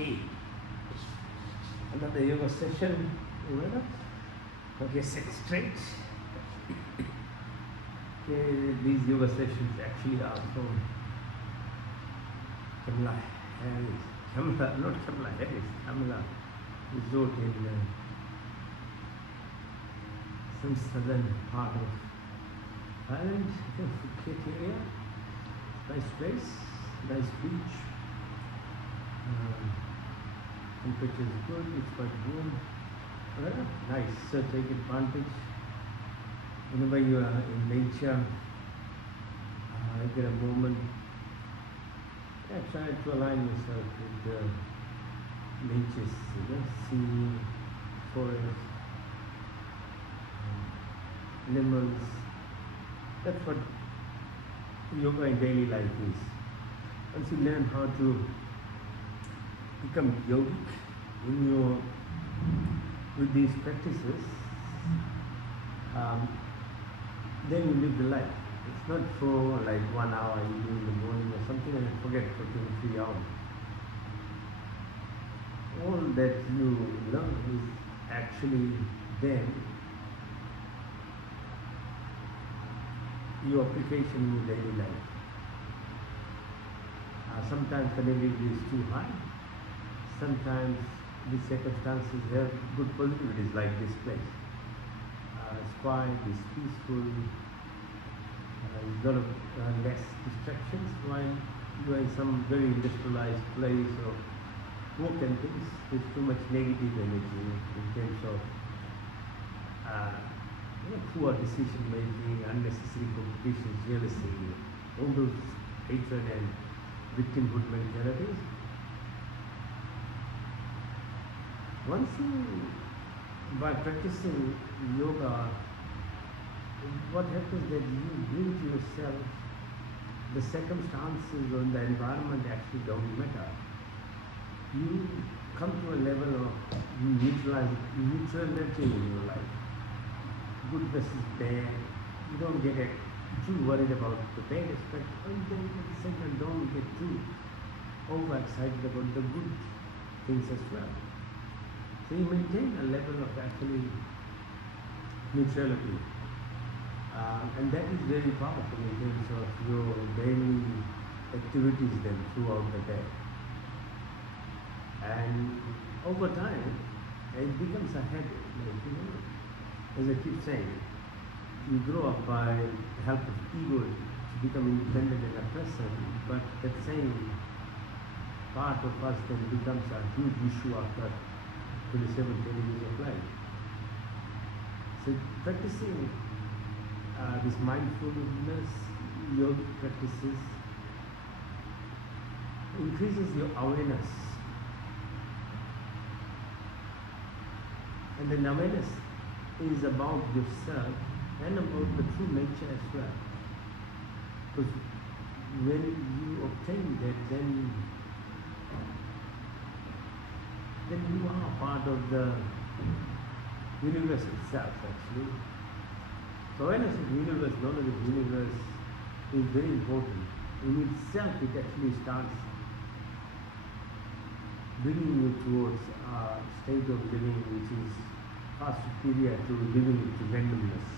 Okay, another yoga session. You ready? Okay, sit straight. Okay, these yoga sessions actually are from Kamala Harris. Kamala, not Kamala Harris, Kamala resort in some southern part of Ireland, I think Phuket area. Nice place, nice beach. Temperature is good, it's quite warm. Nice, so take advantage. Whenever you are in nature, get a moment, try to align yourself with the nature's sea, forest, animals. That's what yoga in daily life is. Once you learn how to become yogic with these practices, then you live the life. It's not for like 1 hour you do in the morning or something and forget for 2 3 hours. All that you learn is actually then your application in your daily life. Sometimes the negativity is too high. Sometimes the circumstances have good positivities like this place. It's quiet, it's peaceful, there's a lot of less distractions while you are in some very industrialized place or work and things. There's too much negative energy in terms of poor decision making, unnecessary competition, jealousy, all those hatred and victimhood mentalities. Once you, by practicing yoga, what happens that you bring to yourself the circumstances or the environment actually don't matter. You come to a level of neutrality in your life. Good versus bad. You don't get too worried about the bad aspect, and then at the same time don't get too overexcited about the good things as well. So you maintain a level of actually neutrality. And that is very powerful in terms of your daily activities then throughout the day. And over time, it becomes a habit. As I keep saying, you grow up by the help of ego to become independent as a person, but that same part of us then becomes a huge issue after 27, 30 years of life. So practicing this mindfulness, yogic practices, increases your awareness. And then awareness is about yourself and about the true nature as well. Because when you obtain that, then you are part of the universe itself actually. So awareness of the universe, knowledge of the universe is very important. In itself it actually starts bringing you towards a state of living which is far superior to living into randomness.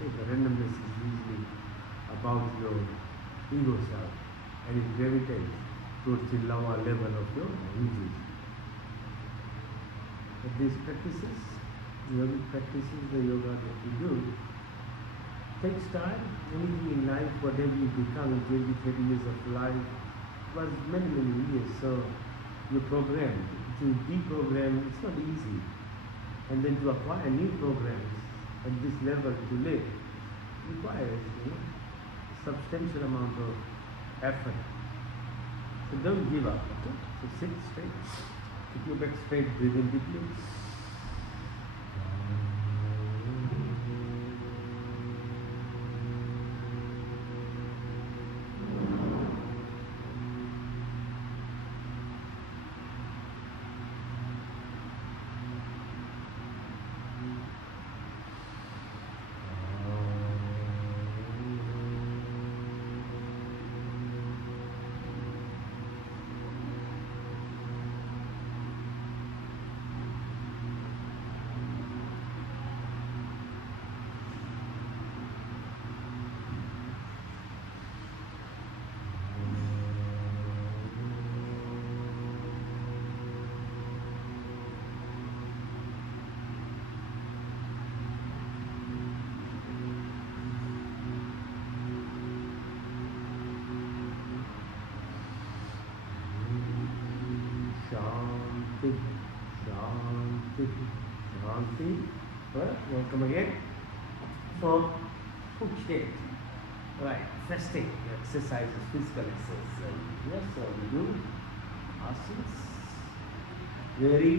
The randomness is usually about your ego self and it gravitates towards the lower level of your energies. But these practices, yogic practices, the yoga that you do, takes time. Anything in life, whatever you become in 20, 30 years of life, was many, many years. So you're programmed. To deprogram, it's not easy. And then to acquire new programs at this level to live requires substantial amount of effort. So don't give up. Okay? So sit straight, keep your back straight, breathe in deeply. Shanti, Shanti, Shanti. Well, welcome again. So, Phuket. Right, fasting exercises, physical exercise. Yes, so we do asanas. Very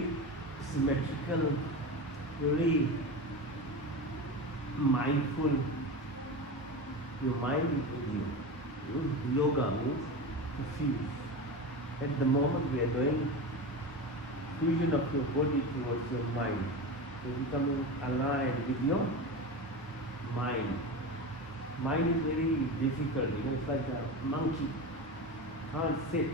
symmetrical, very mindful. Your mind with you. Yoga means to fuse. At the moment we are doing fusion of your body towards your mind. So becoming aligned with your mind. Mind is very difficult, it's like a monkey. Can't sit.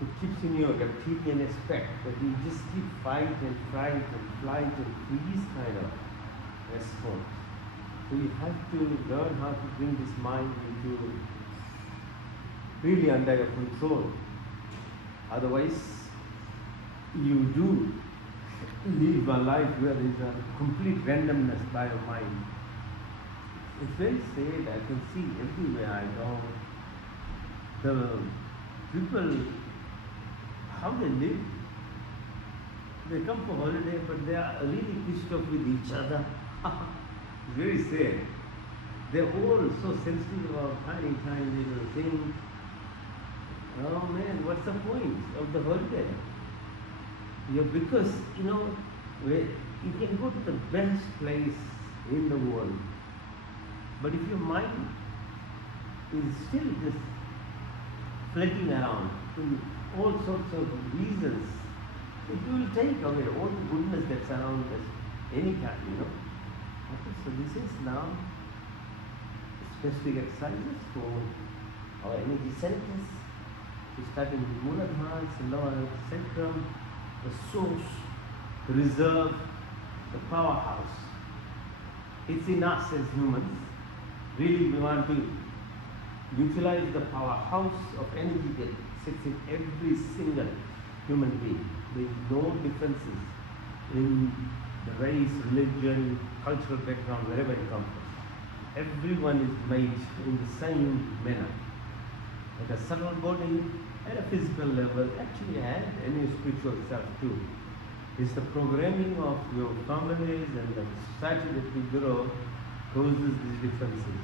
It keeps in your reptilian aspect, but you just keep fight and fright and flight and freeze kind of response. So you have to learn how to bring this mind into really under your control. Otherwise, you do live a life where there is a complete randomness by your mind. It's very sad. I can see everywhere I go, the people, how they live. They come for holiday, but they are really pissed off with each other. Very sad. They're all so sensitive about tiny little things. Oh man, what's the point of the holiday? Because, you can go to the best place in the world, but if your mind is still just flitting around in all sorts of reasons, it will take away all the goodness that's around us anytime, Okay, so this is now specific exercises for our energy centers. We start in Mooladhara, lower sacrum, the source, the reserve, the powerhouse. It's in us as humans. Really, we want to utilize the powerhouse of energy that sits in every single human being. There is no differences in the race, religion, cultural background, wherever it comes from. Everyone is made in the same manner. At a subtle body, at a physical level, actually at any spiritual self too. It's the programming of your families and the society that we grow causes these differences.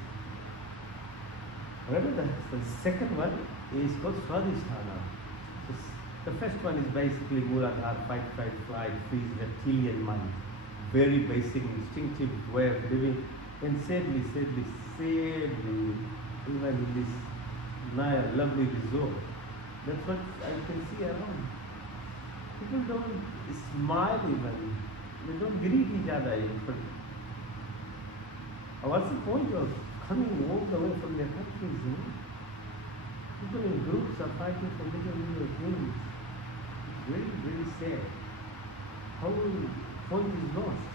Remember the second one is called Swadhisthana. So the first one is basically Mooladhara, fight, flight, freeze, reptilian mind. Very basic, instinctive way of living. And sadly, even in this lovely resort, that's what I can see around. People don't smile even. They don't greet each other even. What's the point of coming all the way from their countries, People in groups are fighting for little things. Very, very sad. Whole point is lost.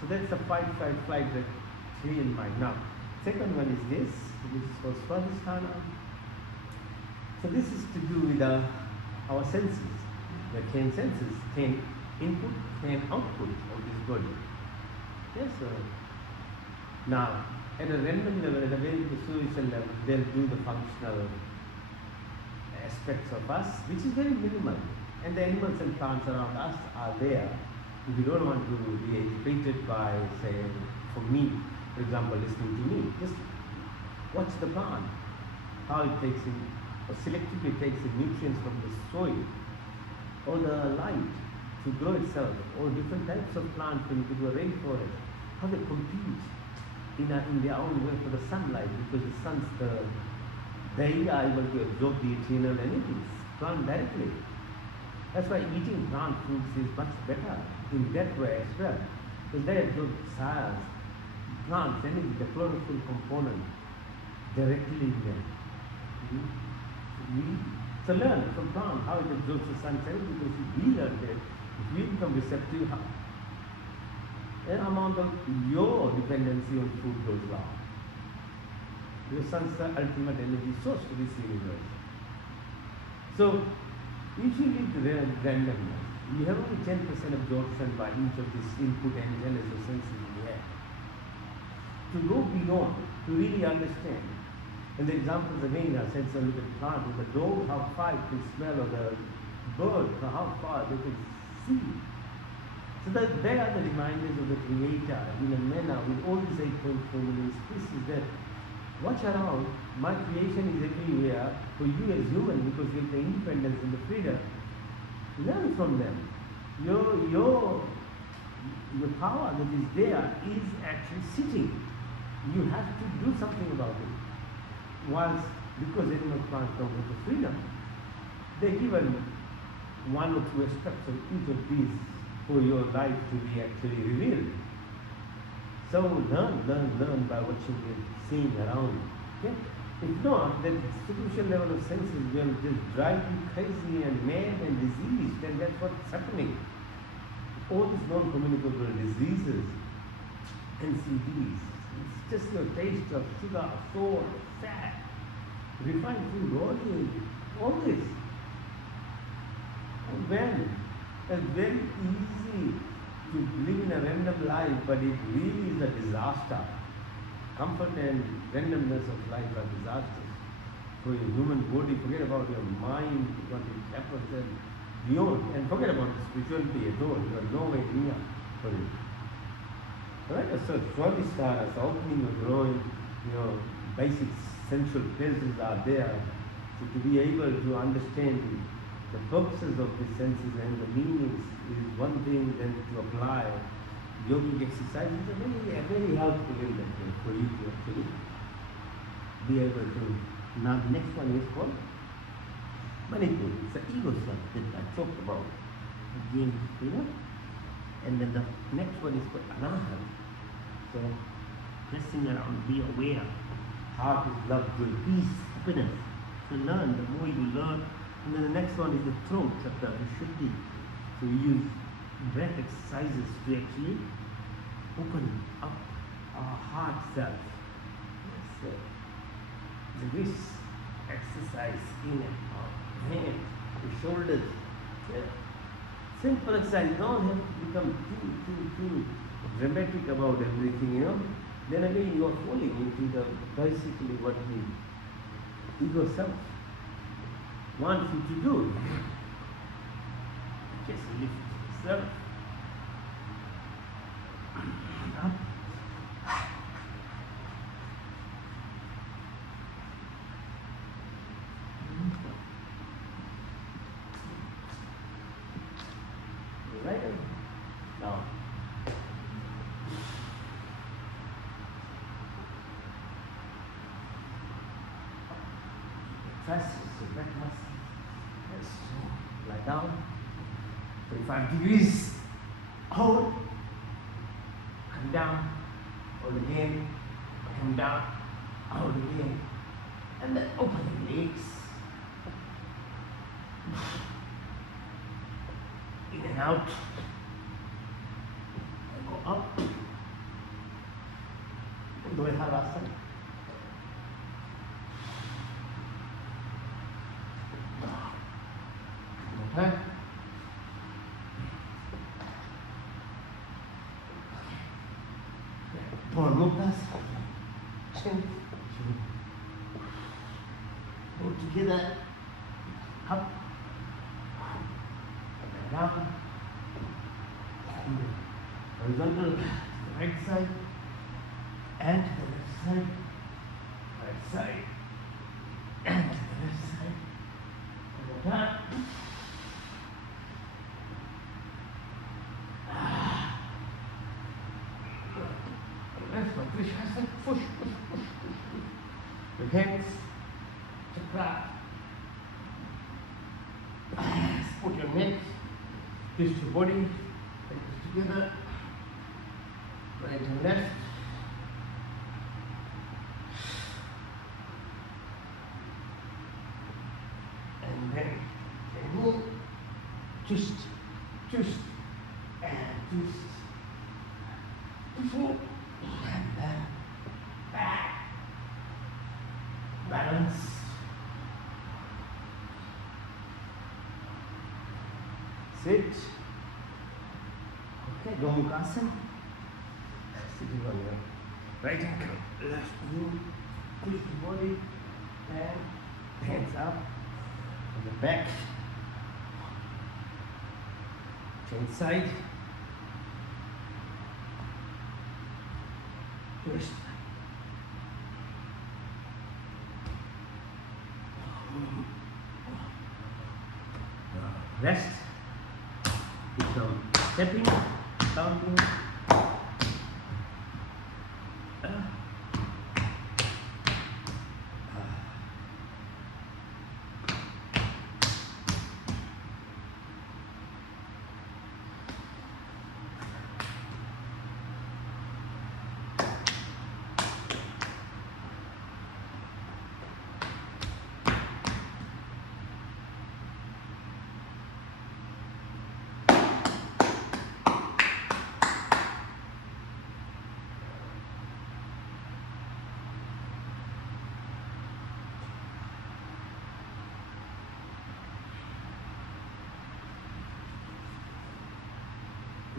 So that's the fight, flight, reptilian mind. Now, second one is this, which is called Swadhisthana. So this is to do with our senses. The 10 senses, 10 input, 10 output of this body. Yes, sir. Now, at a random level, at a very superficial level, they'll do the functional aspects of us, which is very minimal. And the animals and plants around us are there. If you don't want to be educated by, say, for me, for example, listening to me, just watch the plant, how it takes in, or selectively takes in nutrients from the soil, or the light to grow itself, or different types of plants when you go to a rainforest, how they compete in their own way for the sunlight, because they are able to absorb the eternal energies, plant directly. That's why eating plant foods is much better in that way as well, because they absorb science, plants, energy, the chlorophyll component directly in them. So learn from plant how it absorbs the sunshine, because if we learn that, if we become receptive, an amount of your dependency on food goes down. Your sun's the ultimate energy source to this universe. So, if you live randomness, you have only 10% absorption by each of these input and as your senses in the air. To go beyond, to really understand, and the examples again are sense a little plant with the dog, how far it can smell, or the bird, how far they can see. So that they are the reminders of the Creator in a manner with all these 8.4 million species that watch around, my creation is everywhere for you as human because you have the independence and the freedom. Learn from them. Your power that is there is actually sitting. You have to do something about it. Once, because animals can't come with the freedom, they given one or two aspects of each of these for your life to be actually revealed. So learn by what you are seeing around. Okay? If not, then superficial level of senses will just drive you crazy and mad and diseased, and that's what's happening. All these non-communicable diseases, NCDs, it's just your taste of sugar, salt, fat, refined food, all this. And when it's very easy to live in a random life, but it really is a disaster. Comfort and randomness of life are disasters for your human body. Forget about your mind, what it happens and beyond, and forget about the spirituality at all. You are nowhere near for it. Right? So surely stars opening or growing, basic sensual pleasures are there. So to be able to understand the purposes of the senses and the meanings is one thing, then to apply yogic exercises are very helpful in that way for you to actually be able to. Now the next one is called Manipur. It's the ego self that I talked about. Again, and then the next one is called Anahata. So pressing around, be aware. Heart is love, joy, peace, happiness. So learn, the more you learn. And then the next one is the throat chakra, Vishuddhi. So we use breath exercises to actually open up our heart self. So the wrist exercise in our hand, the shoulders. Yeah. Simple exercise. You don't have to become too dramatic about everything, Then again you are falling into the basically what the ego self wants you to do. Just lift yourself up. Right now. Press the back muscles. Yes. Lie down. 35 degrees. Hold. Come down. Hold again. Come down. Hold again. And then open the legs. In and out. And go up. And do a halasana. Okay. Lopas, chin, go together, up, and down, horizontal to the right side, and to the left side, right side, and to the left side, and the top. Push. Your hands to clap. Support your neck. Twist your body. Take this together. Right and left. And then move. Twist. And twist. Before. And then back, balance, sit, okay, Gomukhasana, sitting on your right ankle, left knee, push the body, and hands up, on the back, Change side. Twist. Rest. Become stepping, counting.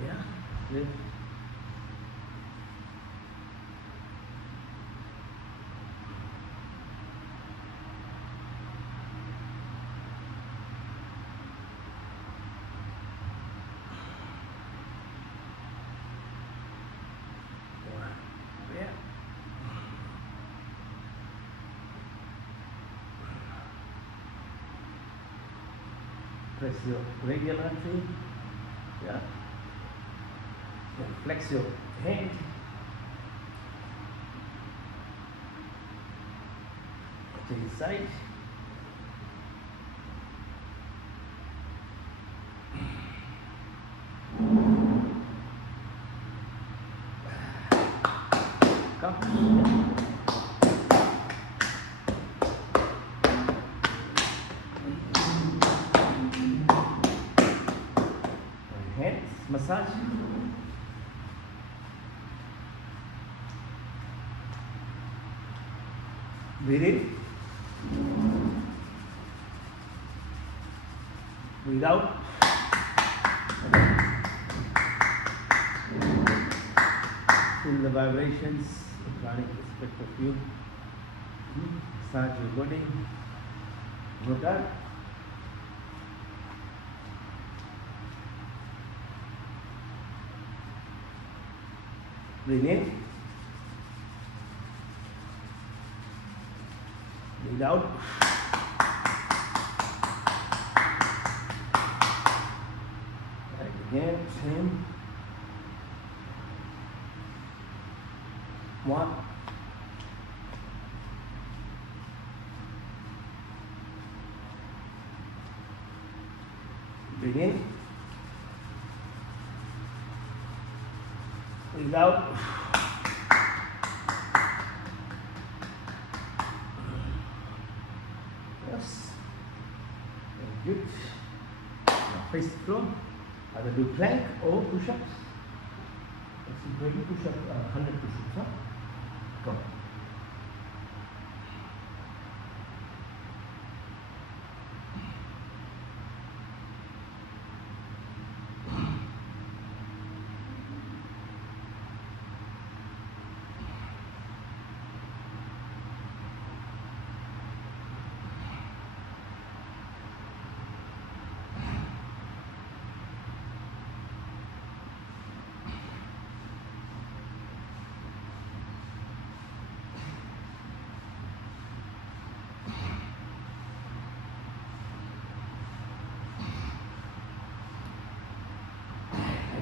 Yeah, good. Yeah. Press your radial artery. Yeah. Then flex your hand. Change side. Come. Hands, massage. Breathe in. Breathe out. Feel the vibrations of pranic aspect of you. Massage your body. Look up. Breathe in. Breathe out. And again, same. 1. Breathe in. Breathe out. Yes. Very good. Now face the floor. Either do plank or push-ups. Let's see, maybe push-up 100 push-ups. Huh? Go.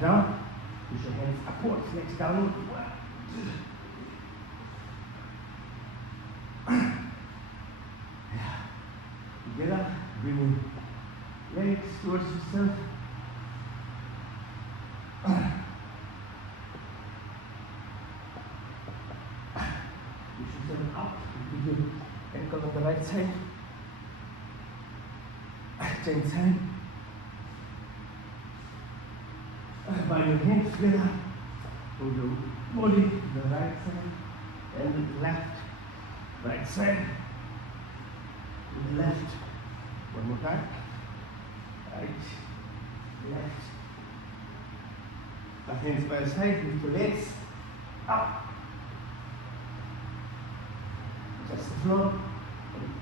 Down. Push your hands upwards, legs down. Together, bring legs towards yourself. Push yourself up. Put your ankle on the right side. Change side. Bind your hands together. Hold your body to the right side and the left. Right side. To the left. One more time. Right. Left. The hands by your side. Lift your legs. Up. Touch the floor.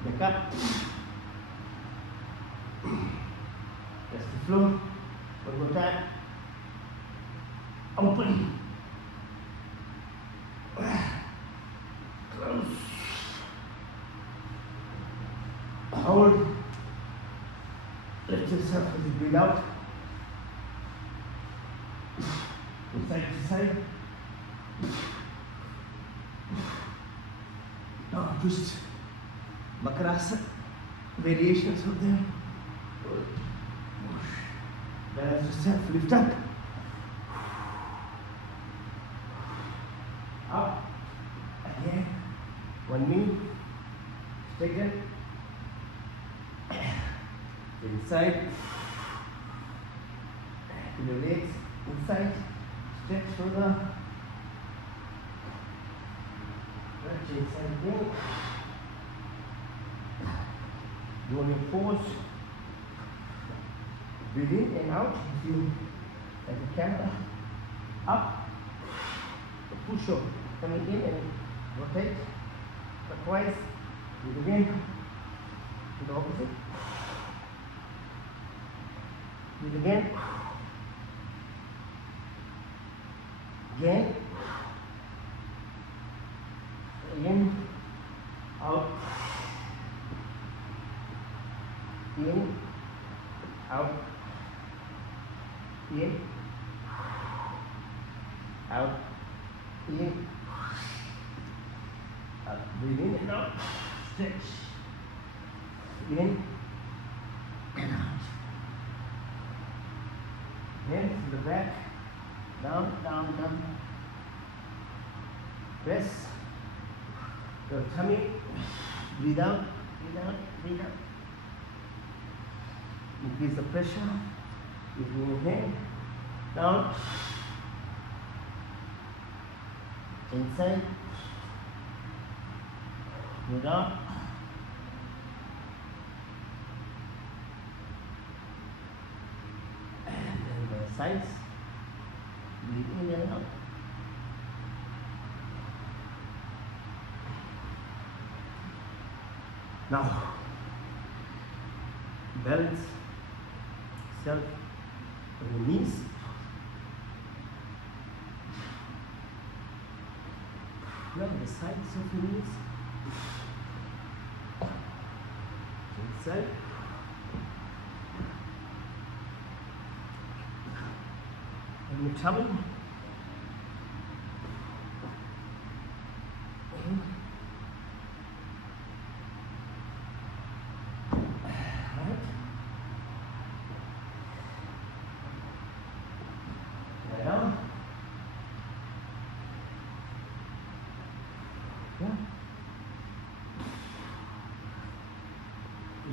Back up. Touch the floor. One more time. Open. Close. Hold. Let yourself as you breathe out. From side to side. Now twist. Makarasana. Variations of them. Balance yourself. Lift up. Up. Again. One knee. Straighten. Inside. To the legs. Inside. Stretch shoulder. Stretch inside again. You want your pause. Breathe in and out. You like the camera. Up. Push up. Coming in and rotate. Clockwise. Do it again. Do the opposite. Do it again. Again. In. Out. In. Out. In. Out. In. Out. Breathe in and out. Stretch. In and out. Hands to the back. Down, down, down. Press. Your tummy. Breathe out, breathe out, breathe out. Increase the pressure. You inhale. Down. Inside. Breathe out. And then the sides. Breathe in and out. Now, balance self on your knees. Grab the sides of your knees. Inside. And your tummy.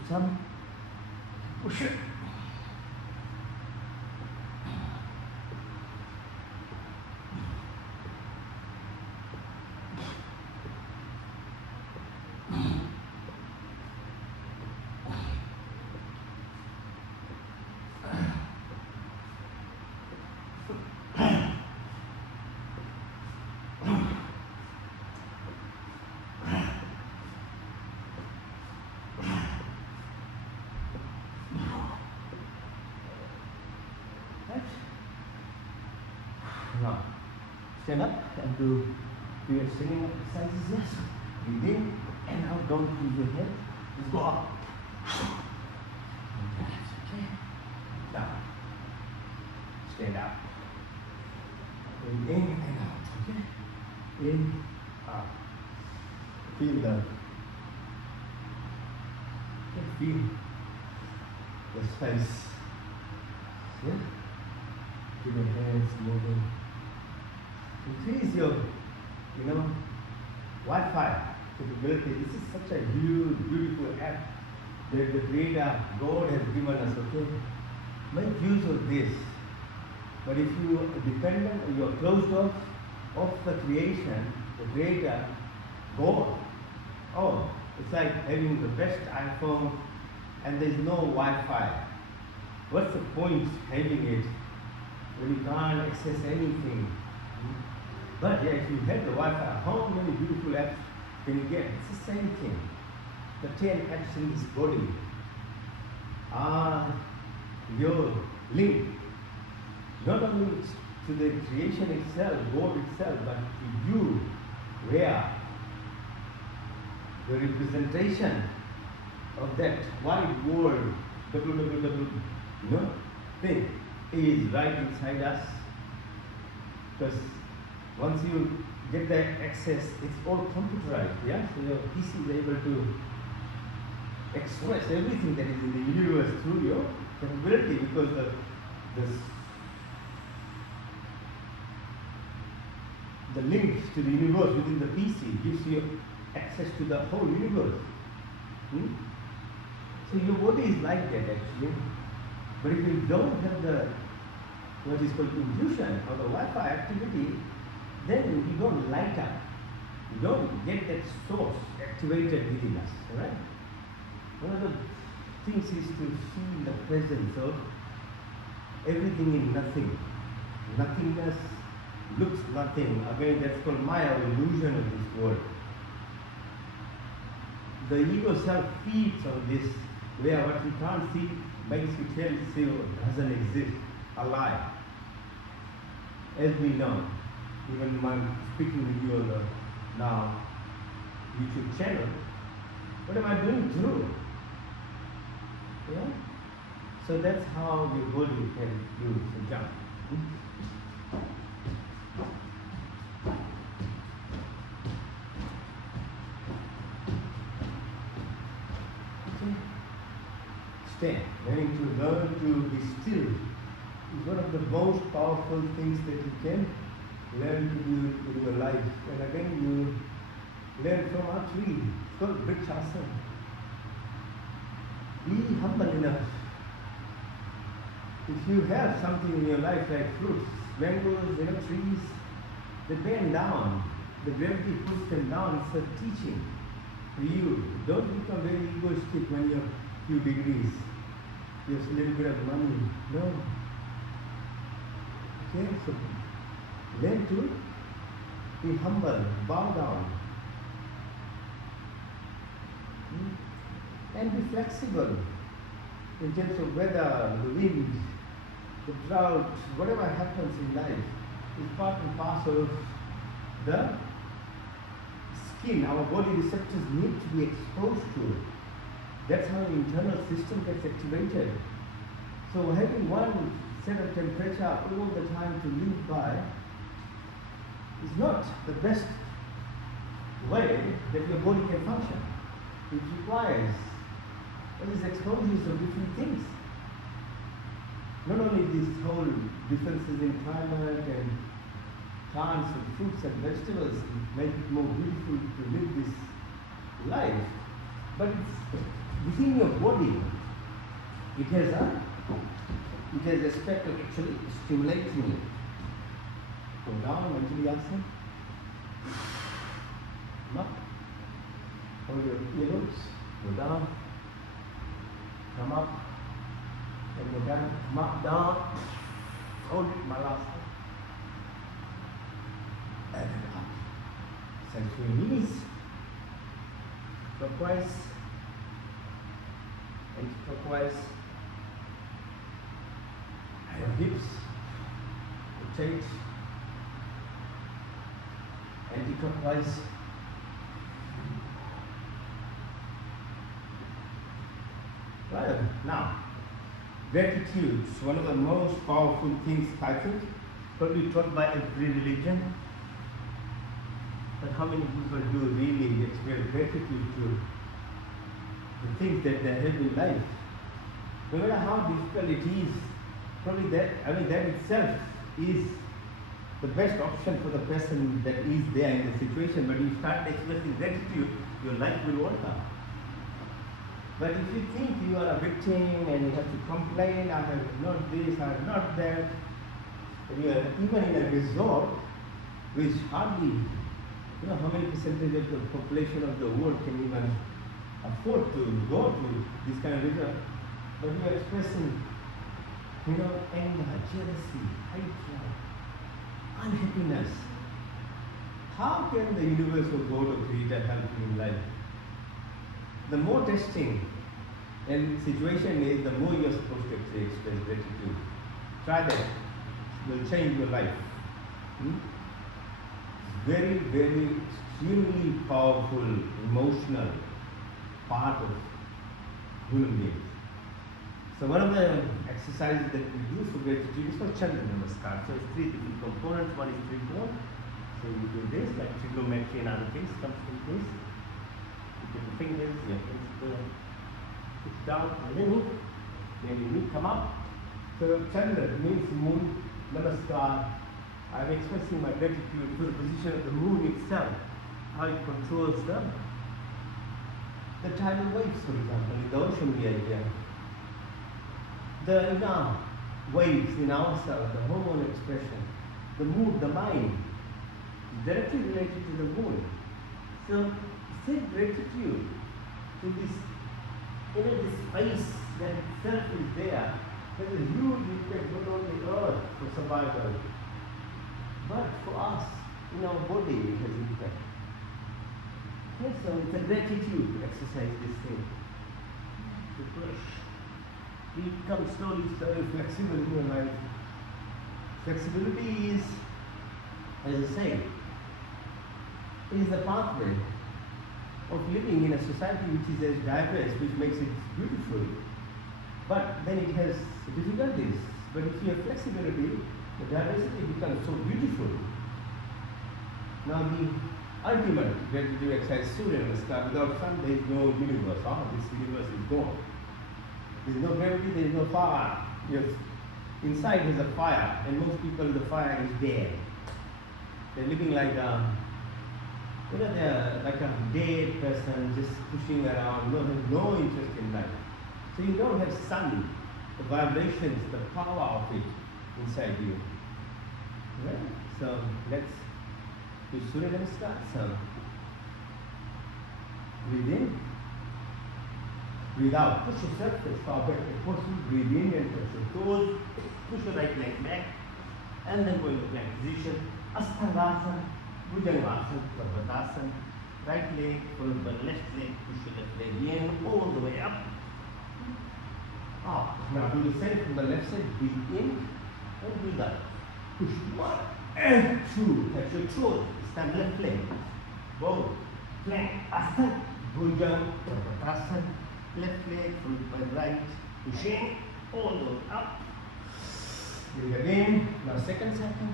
Some push it. Now, stand up and do your standing exercises. Yes. Breathe in and out. Don't use your head. Just go up. Okay. Down. Stand up. Breathe in and out. Okay. In, out. Feel the. Feel the space. Yeah. Feel your hands moving. Increase your, Wi-Fi capability. This is such a huge, beautiful app that the Creator, God has given us, okay? Make use of this. But if you are dependent or you are closed off the creation, the Creator, God, it's like having the best iPhone and there's no Wi-Fi. What's the point having it when you can't access anything? But yeah, if you have the Wi-Fi, how many beautiful apps can you get? It's the same thing. The 10 apps in this body are your link, not only to the creation itself, God itself, but to you, where the representation of that wide world, www, thing is right inside us. Because once you get that access, it's all computerized, yeah? So your PC is able to express everything that is in the universe through your capability, because the link to the universe within the PC gives you access to the whole universe. So your body is like that actually. But if you don't have the what is called intuition or the Wi-Fi activity, then you don't light up. You don't get that source activated within us. Right? One of the things is to feel the presence of everything in nothing. Nothingness looks nothing. Again, that's called Maya, illusion of this world. The ego self feeds on this, where what you can't see makes you tell it doesn't exist, a lie. As we know, even when I'm speaking with you on the now YouTube channel, what am I doing through? Yeah? So that's how your body can do the jump. Stand. Learning to learn to be still is one of the most powerful things that you can learn to do in your life. And again, you learn from our tree. It's called Vrikshasana. Be humble enough. If you have something in your life like fruits, mangoes, trees, they bend down. The gravity pulls them down. It's a teaching for you. Don't become very egoistic when you're few degrees. You have a little bit of money. No. Okay, so learn to be humble, bow down. And be flexible in terms of weather, the wind, the drought, whatever happens in life is part and parcel of the skin. Our body receptors need to be exposed to it. That's how the internal system gets activated. So having one set of temperature all the time to live by is not the best way that your body can function. It requires all these exposures of different things. Not only these whole differences in climate and plants and fruits and vegetables make it more beautiful to live this life, but it's within your body. It has a aspect of actually stimulating you. Go down, Anjali Asana. Come up. Hold your earlobes. Go down. Come up. And go down. Come up, down. Hold it, Malasana. And up. Send to your knees. Clockwise. Anti-clockwise. Your hips. Rotate. Anti-clockwise. Well, now, gratitude is one of the most powerful things, I think, probably taught by every religion. But how many people do really experience gratitude to the things that they have in life? No matter how difficult it is, probably that itself is the best option for the person that is there in the situation. But if you start expressing gratitude, your life will work out. But if you think you are a victim and you have to complain, I have not this, I have not that, and you are even in a resort which hardly, how many percentage of the population of the world can even afford to go to this kind of resort, but you are expressing, anger, jealousy, hatred, unhappiness. How can the universe or God or Creator help you in life? The more testing and situation is, the more you are supposed to express gratitude. Try that. will change your life. Very, very extremely powerful, emotional part of human beings. So one of the exercises that we do for gratitude is called Chandra Namaskar. So it's 3 different components. One is Tribhuvan. So you do this, like trigonometry and other things comes from this. You get the fingers, your hands go push down a little, then your knee come up. So Chandra means moon, Namaskar. I'm expressing my gratitude for the position of the moon itself, how it controls the tidal waves, for example, in the ocean we are here. The inner waves in ourselves, the hormone expression, the mood, the mind, directly related to the moon. So, say gratitude to this this space that itself is there. There's a huge impact not on the earth for survival, but for us, in our body, it has impact. Okay, so it's a gratitude exercise, this thing. To push. Become slowly flexible in your life. Flexibility is, as I say, it is the pathway of living in a society which is as diverse, which makes it beautiful. But then it has difficulties. But if you have flexibility, the diversity becomes so beautiful. Now the ultimate gratitude exercise, Surya Namaskar. Without sun, there is no universe. This universe is gone. There is no gravity, there is no fire. Yes. Inside is a fire, and most people, the fire is dead. They're living like they're like a dead person, just pushing around, no interest in life. So you don't have sun, the vibrations, the power of it inside you. Right? So let's do Surya Namaskar. So breathe in, breathe out. Push yourself as far back as possible. Breathe in and touch your toes. Push your right leg back, and then go into plank position. Asthangasana, Bhujangasana, Parvatasana. Right leg followed by left leg. Push your left leg in all the way up. Up. Now do the same from the left side. Breathe in and breathe out. Push 1 and 2. Touch your toes. Stand left leg. Both. Plank. Asana. Bhujan. Parvatasana. Left leg followed by right. Pushing all the way up. Breathe again. Now second cycle.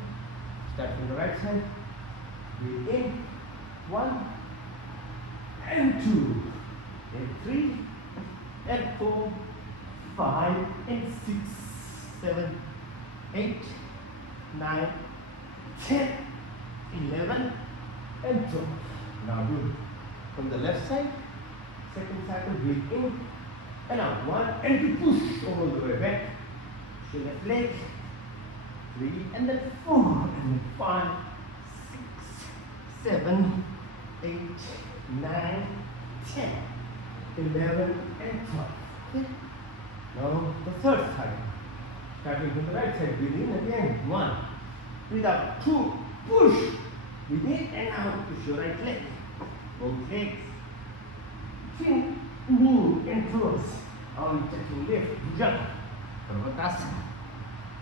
Start from the right side. Breathe in. 1 and 2. And 3 and 4. 5 and 6, 7, 8, 9, 10, 11, and 12. Now do from the left side, second cycle, breathe in, and out. 1 and 2, push all the way back. Push your left leg. 3 and then 4 and then 5, 6, 7, 8, 9, 10, 11, and 12. Okay? Now the third cycle. Starting from the right side, breathe in again. 1. Breathe out. 2. Push. Breathe in and out. Push your right leg. Both legs. Chin, knee and toes. Arm touching left. Bhujan. Parvatasana.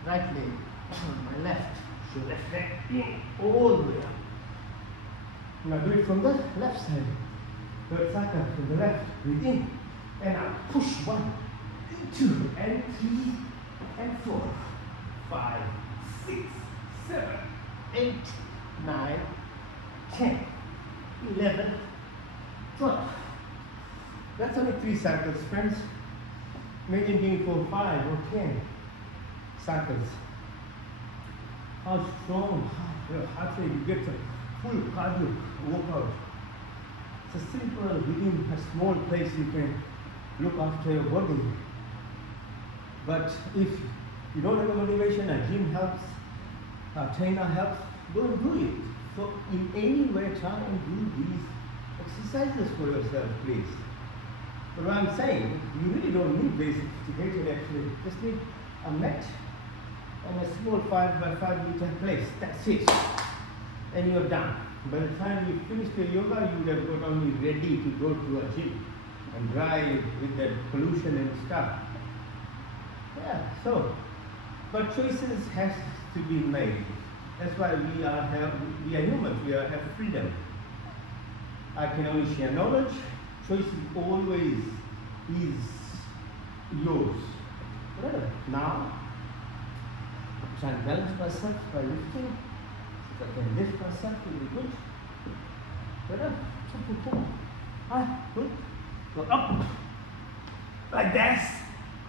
Right leg. On my left. Push your left leg in all the way up. Now do it from the left side. Third cycle from the left. Breathe in and out. Push. 1. 2 and 3 and 4, 5, 6, 7, 8, 9, 10, 11, 12. That's only 3 cycles, friends. Imagine doing 4, 5, or 10 cycles. How strong, your heart rate, you get a full cardio workout. It's a simple, within a small place you can look after your body. But if you don't have a motivation, a gym helps, a trainer helps, go and do it. So in any way, try and do these exercises for yourself, please. But what I'm saying, you really don't need very sophisticated actually. Just need a mat and a small 5 by 5 meter place. That's it. And you're done. By the time you finish your yoga, you would have got only ready to go to a gym and drive with that pollution and stuff. Yeah, so But choices has to be made. That's why we are humans. We have freedom. I can only share knowledge. Choice always is yours. Right. Now, try and balance myself by lifting. If I can lift myself, it will be good. Right. Good. Go up like this,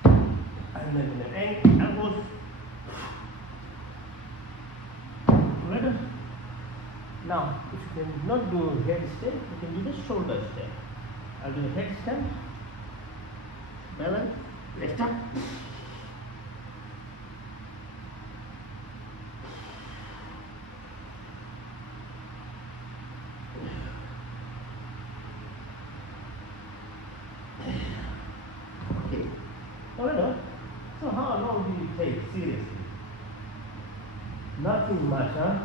and then the elbows. Right. Now, if you cannot do head step, you can do the shoulder step. I'll do the head step, balance, lift up. Okay. Alright. So how long do you take seriously? Nothing much, huh?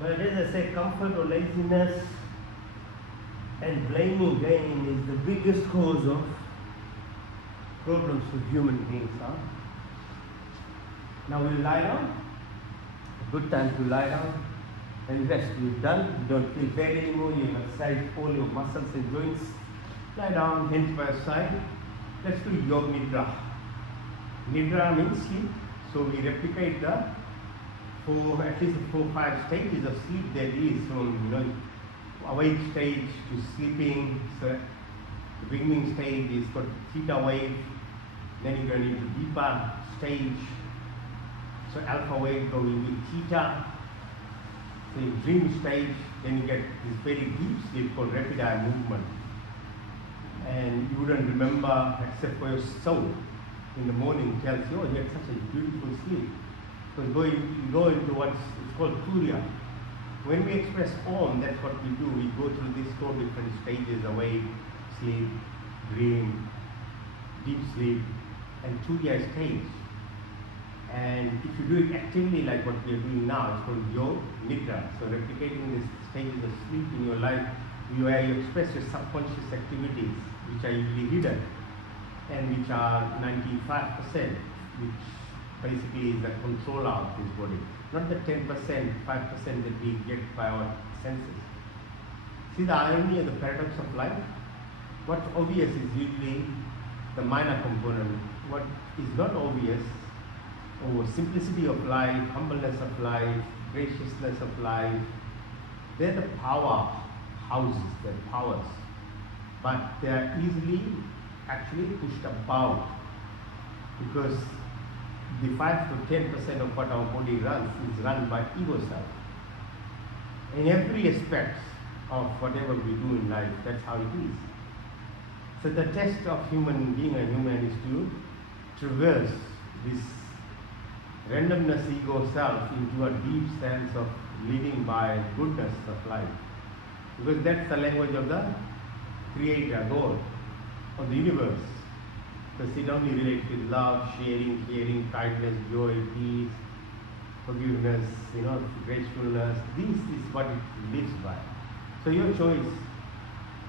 But as I say, comfort or laziness and blaming game is the biggest cause of problems for human beings. Huh? Now we'll lie down. A good time to lie down and rest. You've done, you don't feel bad anymore, you've exercised all your muscles and joints. Lie down, hands by your side. Let's do Yoga Nidra. Nidra means sleep. So we replicate at least the 4-5 stages of sleep there is, from awake stage to sleeping. So the beginning stage is called theta wave. Then you're going into deeper stage. So alpha wave going with theta. So in dream stage, then you get this very deep sleep called rapid eye movement. And you wouldn't remember except for your soul. In the morning tells you, oh, you had such a beautiful sleep. Because you go into what's called Turiya. When we express Om, that's what we do. We go through these 4 different stages: awake, sleep, dream, deep sleep, and Turiya stage. And if you do it actively like what we are doing now, it's called Yoga Nidra. So replicating these stages of sleep in your life, where you express your subconscious activities, which are usually hidden, and which are 95%, which basically is the controller of this body. Not the 10%, 5% that we get by our senses. See the irony of the paradox of life? What's obvious is usually the minor component. What is not obvious, or simplicity of life, humbleness of life, graciousness of life, they're the power houses, they're powers. But they are easily actually pushed about, because the 5 to 10% of what our body runs is run by ego self. In every aspect of whatever we do in life, that's how it is. So the test of being a human is to traverse this randomness ego self into a deep sense of living by goodness of life. Because that's the language of the Creator, God, of the universe. Because it only relates with love, sharing, caring, kindness, joy, peace, forgiveness, gracefulness. This is what it lives by. So your choice.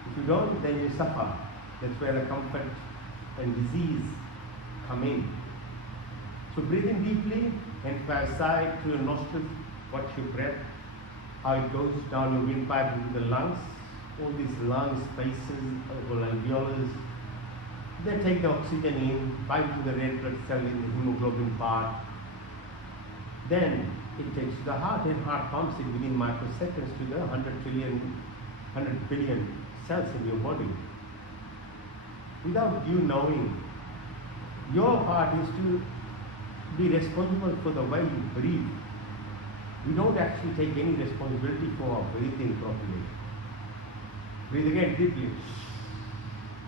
If you don't, then you suffer. That's where the comfort and disease come in. So breathe in deeply, and by side to your nostrils, watch your breath, how it goes down your windpipe into the lungs. All these lung spaces, or alveolus, they take the oxygen in, bind to the red blood cell in the hemoglobin part. Then it takes to the heart, and heart pumps it within microseconds to the 100 billion cells in your body. Without you knowing, your part is to be responsible for the way you breathe. We don't actually take any responsibility for our breathing properly. Breathe again deeply.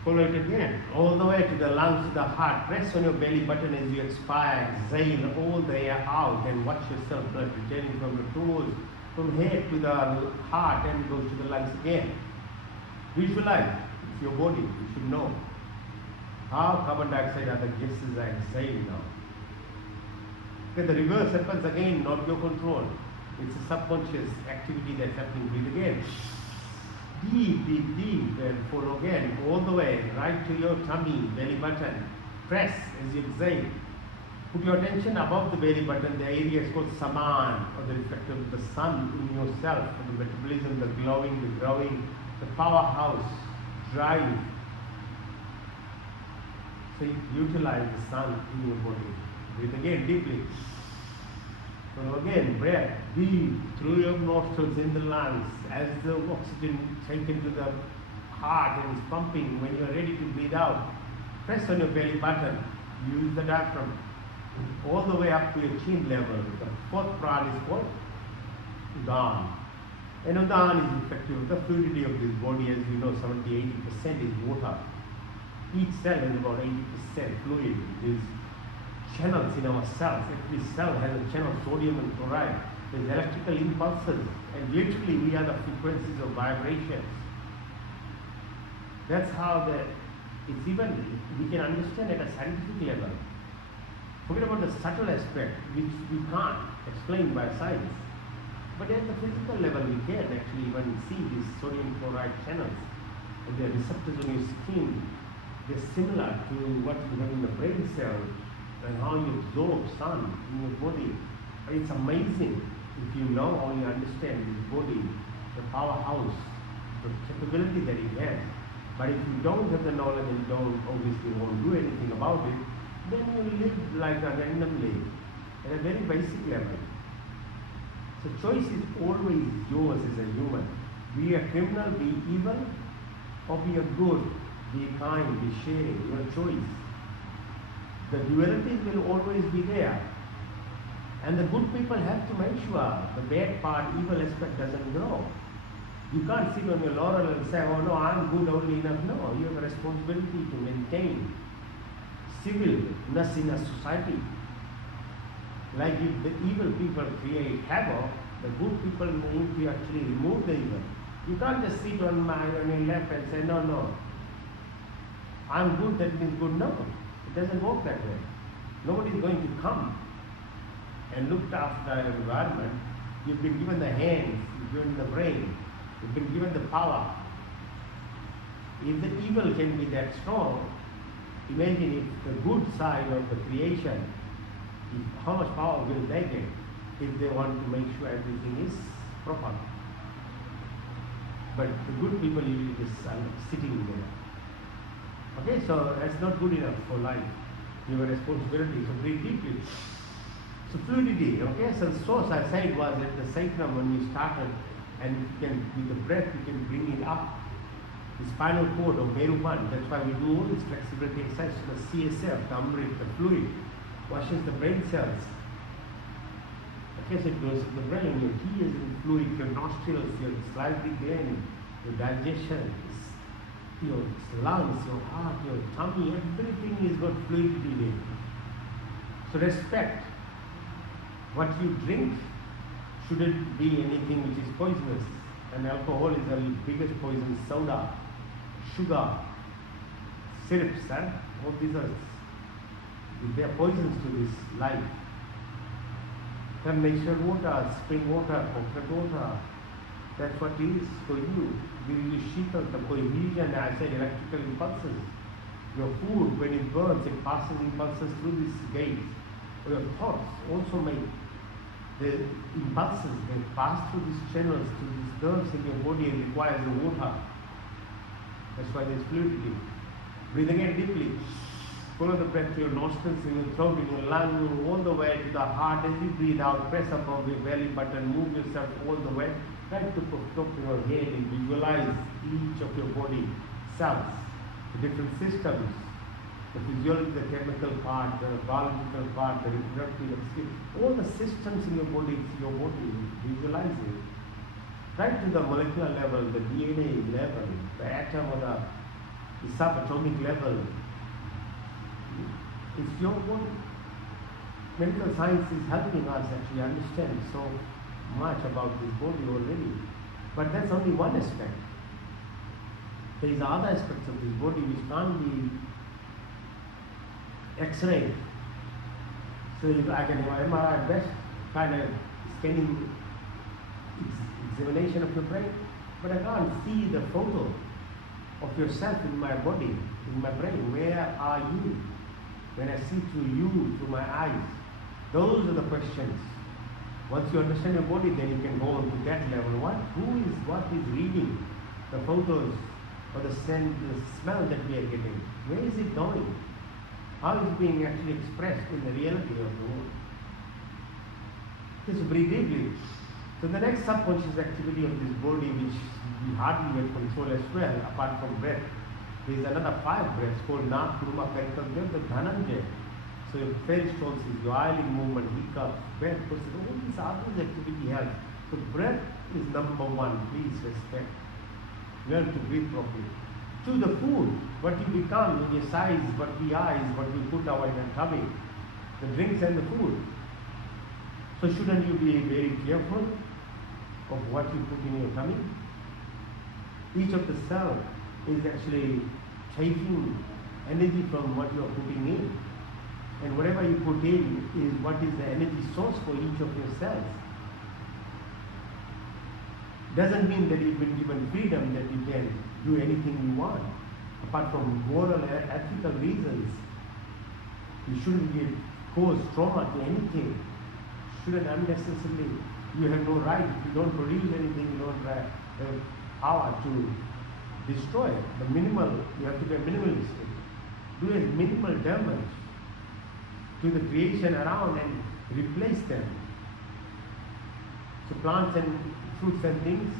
Follow it again, all the way to the lungs, to the heart. Press on your belly button as you expire. Exhale all the air out, and watch yourself blood returning from the toes, from head to the heart, and goes to the lungs again. Visualize. It's your body. You should know how carbon dioxide and other gases are exhaled now. Okay, the reverse happens again, not your control. It's a subconscious activity that's happening. Breathe again. Deep, deep, deep, and follow again, all the way, right to your tummy, belly button. Press as you exhale. Put your attention above the belly button. The area is called Saman, or the reflector of the sun in yourself, the metabolism, the glowing, the growing, the powerhouse, drive. So you utilize the sun in your body. Breathe again deeply. So again, breath deep through your nostrils in the lungs as the oxygen taken to the heart and is pumping. When you are ready to breathe out, press on your belly button. Use the diaphragm all the way up to your chin level. The fourth prana is called Udana. And Udana is effective. The fluidity of this body, as you know, 70-80% is water. Each cell is about 80% fluid. There's channels in our cells. Every cell has a channel, sodium and chloride. There's electrical impulses, and literally we are the frequencies of vibrations. That's how it's even, we can understand at a scientific level. Forget about the subtle aspect, which we can't explain by science. But at the physical level, we can actually even see these sodium chloride channels. And the receptors on your skin, they're similar to what you have in the brain cell and how you absorb sun in your body. It's amazing if you know how you understand this body, the powerhouse, the capability that it has. But if you don't have the knowledge and don't obviously won't do anything about it, then you live like that randomly at a very basic level. So choice is always yours as a human. Be a criminal, be evil, or be a good, be kind, be sharing, your choice. The duality will always be there. And the good people have to make sure the bad part, evil aspect doesn't grow. You can't sit on your laurel and say, oh no, I'm good only enough. No, you have a responsibility to maintain civilness in a society. Like if the evil people create havoc, the good people need to actually remove the evil. You can't just sit on your lap and say, no, I'm good, that means good. No, it doesn't work that way. Nobody is going to come and look after your environment. You've been given the hands, you've been given the brain, you've been given the power. If the evil can be that strong, imagine if the good side of the creation, how much power will they get if they want to make sure everything is proper? But the good people usually just sitting there. Okay, so that's not good enough for life. You have a responsibility, so breathe deeply. So fluidity, okay, so the source I said was at the sacrum when we started, and you can, with the breath, you can bring it up. The spinal cord of Merupan, that's why we do all this flexibility exercise. So the CSF, the Amrit, the fluid, washes the brain cells. Okay, so it goes to the brain, your tears in fluid, your nostrils, your slightly gland, your digestion, your lungs, your heart, your tummy, everything is got fluidity in it. So respect. What you drink shouldn't be anything which is poisonous. And alcohol is the biggest poison. Soda, sugar, syrups, all these are, they are poisons to this life. Then natural water, spring water, coconut water, that's what it is for you. You use shita, the cohesion, I said electrical impulses. Your food, when it burns, it passes impulses through these gates. Your thoughts also make the impulses, they pass through these channels to these nerves in your body and requires the water. That's why there's fluidity. Breathe again deeply. Follow the breath to your nostrils, in your throat, in your lung, all the way to the heart. As you breathe out, press above your belly button, move yourself all the way. Try to put top of your head and visualize each of your body cells, the different systems, the physiology, the chemical part, the biological part, the reproductive, the skin, all the systems in your body, visualize it. Right to the molecular level, the DNA level, the atom or the subatomic level. It's your body. Medical science is helping us actually understand so much about this body already. But that's only one aspect. There is other aspects of this body which can't be X-rayed. So if I can do MRI best kind of scanning examination of your brain, but I can't see the photo of yourself in my body, in my brain. Where are you? When I see through you, through my eyes? Those are the questions. Once you understand your body, then you can go on to that level. What is reading the photos or the scent, the smell that we are getting? Where is it going? How is it being actually expressed in the reality of the world? Just breathe deeply. So the next subconscious activity of this body, which we hardly have control as well, apart from breath, there is another 5 breaths called Nak, Kuruma, Kartavya, the Dhananjaya. So your peristalsis, your eyelid movement, hiccup, breath, all these others activity helps. So breath is number 1. Please respect. Learn to breathe properly. To the food, what you become, your size, what we are is what we put our in our tummy, the drinks and the food. So shouldn't you be very careful of what you put in your tummy? Each of the cells is actually taking energy from what you are putting in. And whatever you put in is what is the energy source for each of your cells. Doesn't mean that you've been given freedom that you can do anything you want. Apart from moral and ethical reasons, you shouldn't cause trauma to anything. Shouldn't unnecessarily, you have no right. If you don't produce anything, you don't have power to destroy it. The minimal, you have to be a minimalist. Do a minimal damage to the creation around and replace them. So plants and fruits and things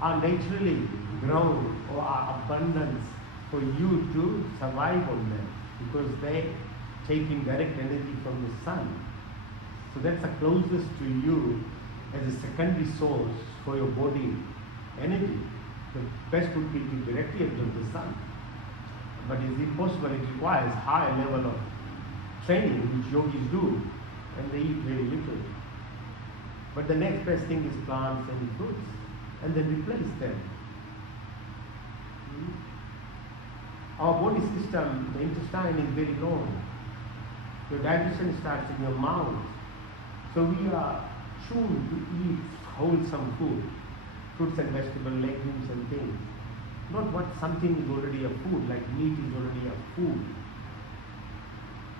are naturally grown or are abundance for you to survive on them because they take in direct energy from the sun. So that's the closest to you as a secondary source for your body energy. The best would be to directly absorb the sun. But it's impossible, it requires high level of training which yogis do, and they eat very little. But the next best thing is plants and fruits, and then replace them. Our body system, the intestine is very long. Your digestion starts in your mouth. So we are tuned to eat wholesome food, fruits and vegetables, legumes and things. Not what something is already a food, like meat is already a food.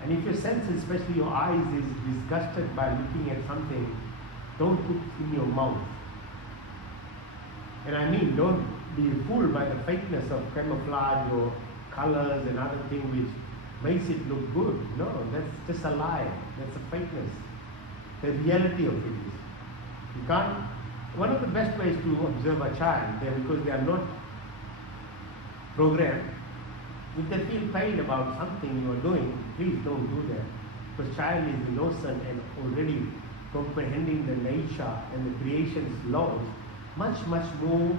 And if your senses, especially your eyes, is disgusted by looking at something, don't put in your mouth. And I mean, don't be fooled by the fakeness of camouflage or colors and other things which makes it look good. No, that's just a lie. That's a fakeness. The reality of it is. You can't. One of the best ways to observe a child, because they are not programmed, if they feel pain about something you are doing, please don't do that. Because child is innocent and already comprehending the nature and the creation's laws much more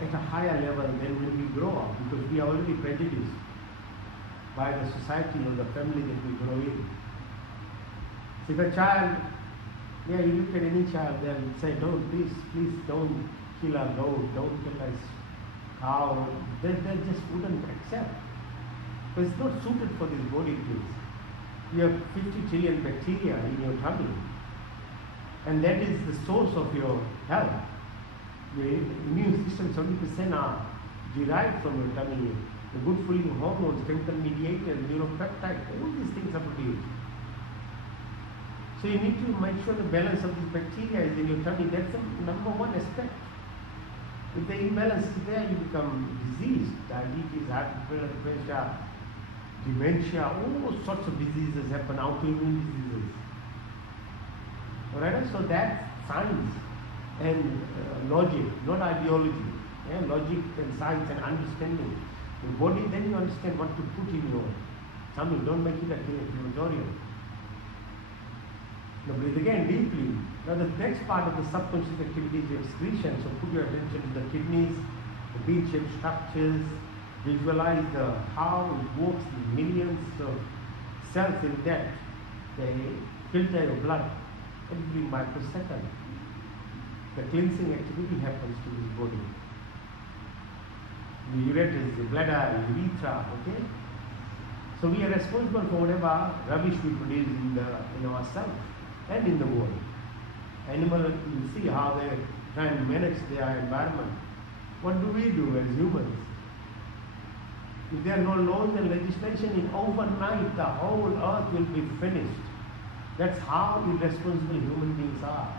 at a higher level than when we grow up, because we are already prejudiced by the society or the family that we grow in. So if a child, you look at any child, they'll say, please don't kill a goat, don't kill a cow. They just wouldn't accept. Because it's not suited for this body, please. You have 50 trillion bacteria in your tummy. And that is the source of your health. Your immune system, 70% are derived from your tummy. The good feeling hormones, chemical mediators, neuropeptides, all these things are produced. So you need to make sure the balance of this bacteria is in your tummy. That's the number one aspect. If the imbalance is there, you become diseased. Diabetes, high blood pressure, dementia, all sorts of diseases happen, autoimmune diseases. Alright, so that's science and logic, not ideology. Logic and science and understanding. The body, then you understand what to put in your tummy. Don't make it a crematorium. Now breathe again deeply. Now the next part of the subconscious activity is excretion. So put your attention to the kidneys, the bean-shaped structures. Visualize how it works, the millions of cells in that. They filter your blood every microsecond. The cleansing activity happens to this body. The ureters, the bladder, the urethra, okay? So we are responsible for whatever rubbish we produce in ourselves and in the world. Animal, you see how they try and manage their environment. What do we do as humans? If there are no laws and legislation, in overnight the whole earth will be finished. That's how irresponsible human beings are.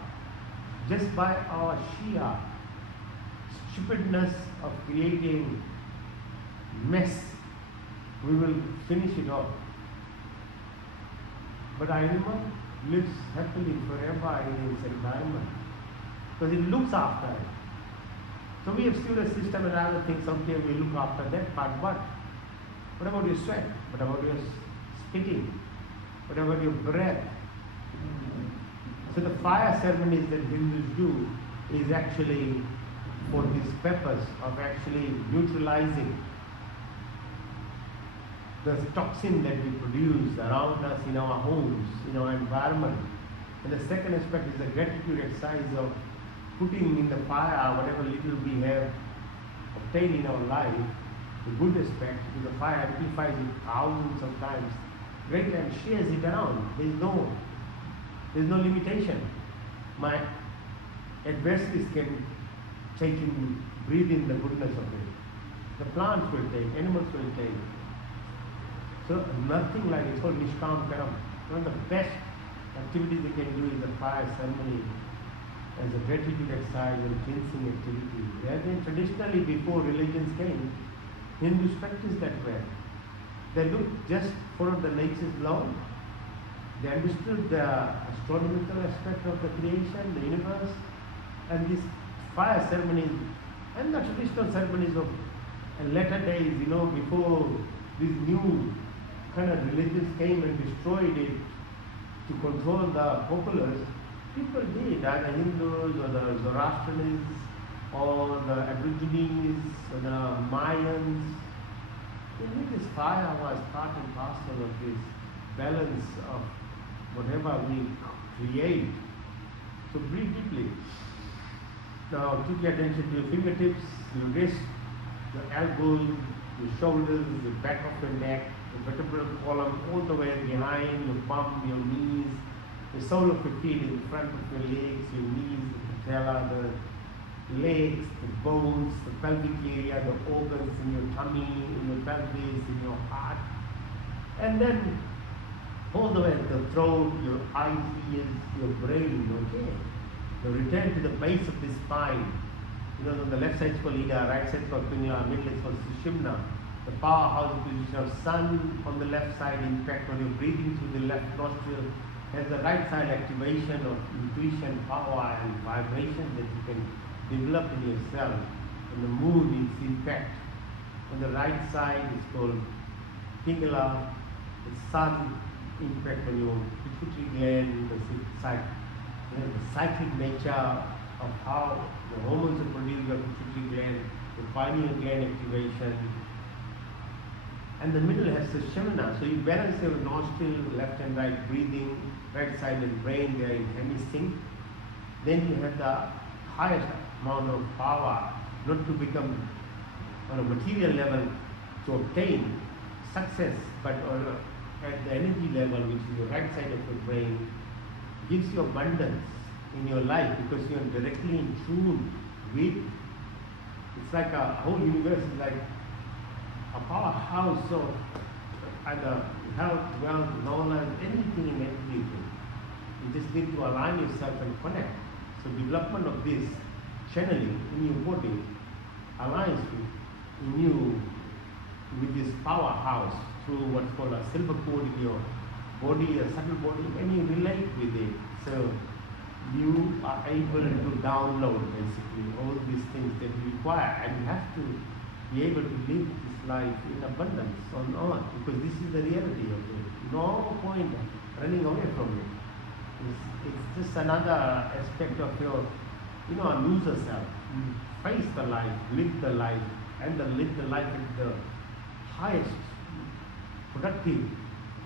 Just by our sheer stupidness of creating mess, we will finish it off. But animal lives happily forever in its environment because it looks after it. So we have still a system and other things, okay, we look after that part, but what about your sweat? What about your spitting? What about your breath? So the fire ceremonies that Hindus do is actually for this purpose of actually neutralizing the toxin that we produce around us in our homes, in our environment. And the second aspect is the gratitude exercise of putting in the fire whatever little we have obtained in our life. The good aspect is the fire amplifies it thousands of times greater and shares it around. There's no limitation. My adversaries can take in, breathe in the goodness of it. The plants will take, animals will take. So nothing like it's called Nishkam Karam. One of the best activities you can do is the fire ceremony as a gratitude exercise and cleansing activity. Then traditionally before religions came, Hindus practiced that way. They looked just followed the nature's law. They understood the astronomical aspect of the creation, the universe, and these fire ceremonies and the traditional ceremonies of later days, before these new kind of religions came and destroyed it to control the populace, people did, either Hindus or the Zoroastrians or the Aborigines or the Mayans. This fire was part and parcel of this balance of whatever we create. So breathe deeply. Now keep your attention to your fingertips, your wrist, your elbows, your shoulders, the back of your neck, the vertebral column, all the way behind your bum, your knees, the sole of your feet in front of your legs, your knees, the patella, the legs, the bones, the pelvic area, the organs in your tummy, in your pelvis, in your heart. And then all the way to the throat, your eyes, ears, your brain, okay? Now return to the base of the spine. On the left side is called Ida, right side is called Pingala, middle is called Sushumna. The powerhouse position of sun on the left side, in fact, when you're breathing through the left nostril, has the right side activation of intuition, power, and vibration that you can develop in yourself. And the moon is impact. On the right side is called Pingala, the sun impact on your pituitary gland, the cyclic nature of how the hormones are produced by pituitary gland, the pineal gland activation. And the middle has the Shamana. So you balance your nostril, left and right breathing, right side and brain, they are in hemi-sync. Then you have the highest amount of power, not to become on a material level to obtain success, but at the energy level, which is the right side of your brain, gives you abundance in your life because you are directly in tune with. It's like a whole universe is like a powerhouse of either health, wealth, knowledge, anything and everything. You just need to align yourself and connect. So development of this channeling in your body aligns in you with this powerhouse through what's called a silver cord in your body, a subtle body, and you relate with it. So you are able to download basically all these things that you require, and you have to be able to live this life in abundance on earth because this is the reality of it. No point running away from it. It's just another aspect of your, lose yourself. Face the life, live the life, and live the life at the highest productive,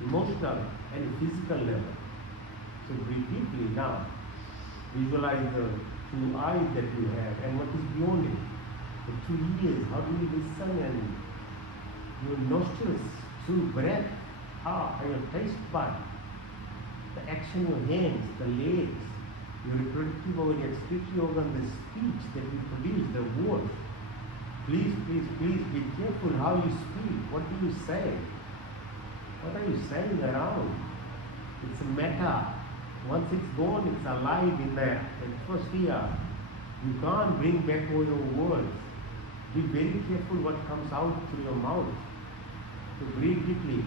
emotional, and physical level. So breathe deeply now. Visualize the two eyes that you have and what is beyond it. The 2 ears, how do you listen, and your nostrils through breath, how your taste bud, the action of your hands, the legs, your reproductive organ, your excretory organ, the speech that you produce, the words. Please, please, please be careful how you speak. What do you say? What are you saying around? It's a meta. Once it's gone, it's alive in the atmosphere. You can't bring back all your words. Be very careful what comes out through your mouth. So breathe deeply.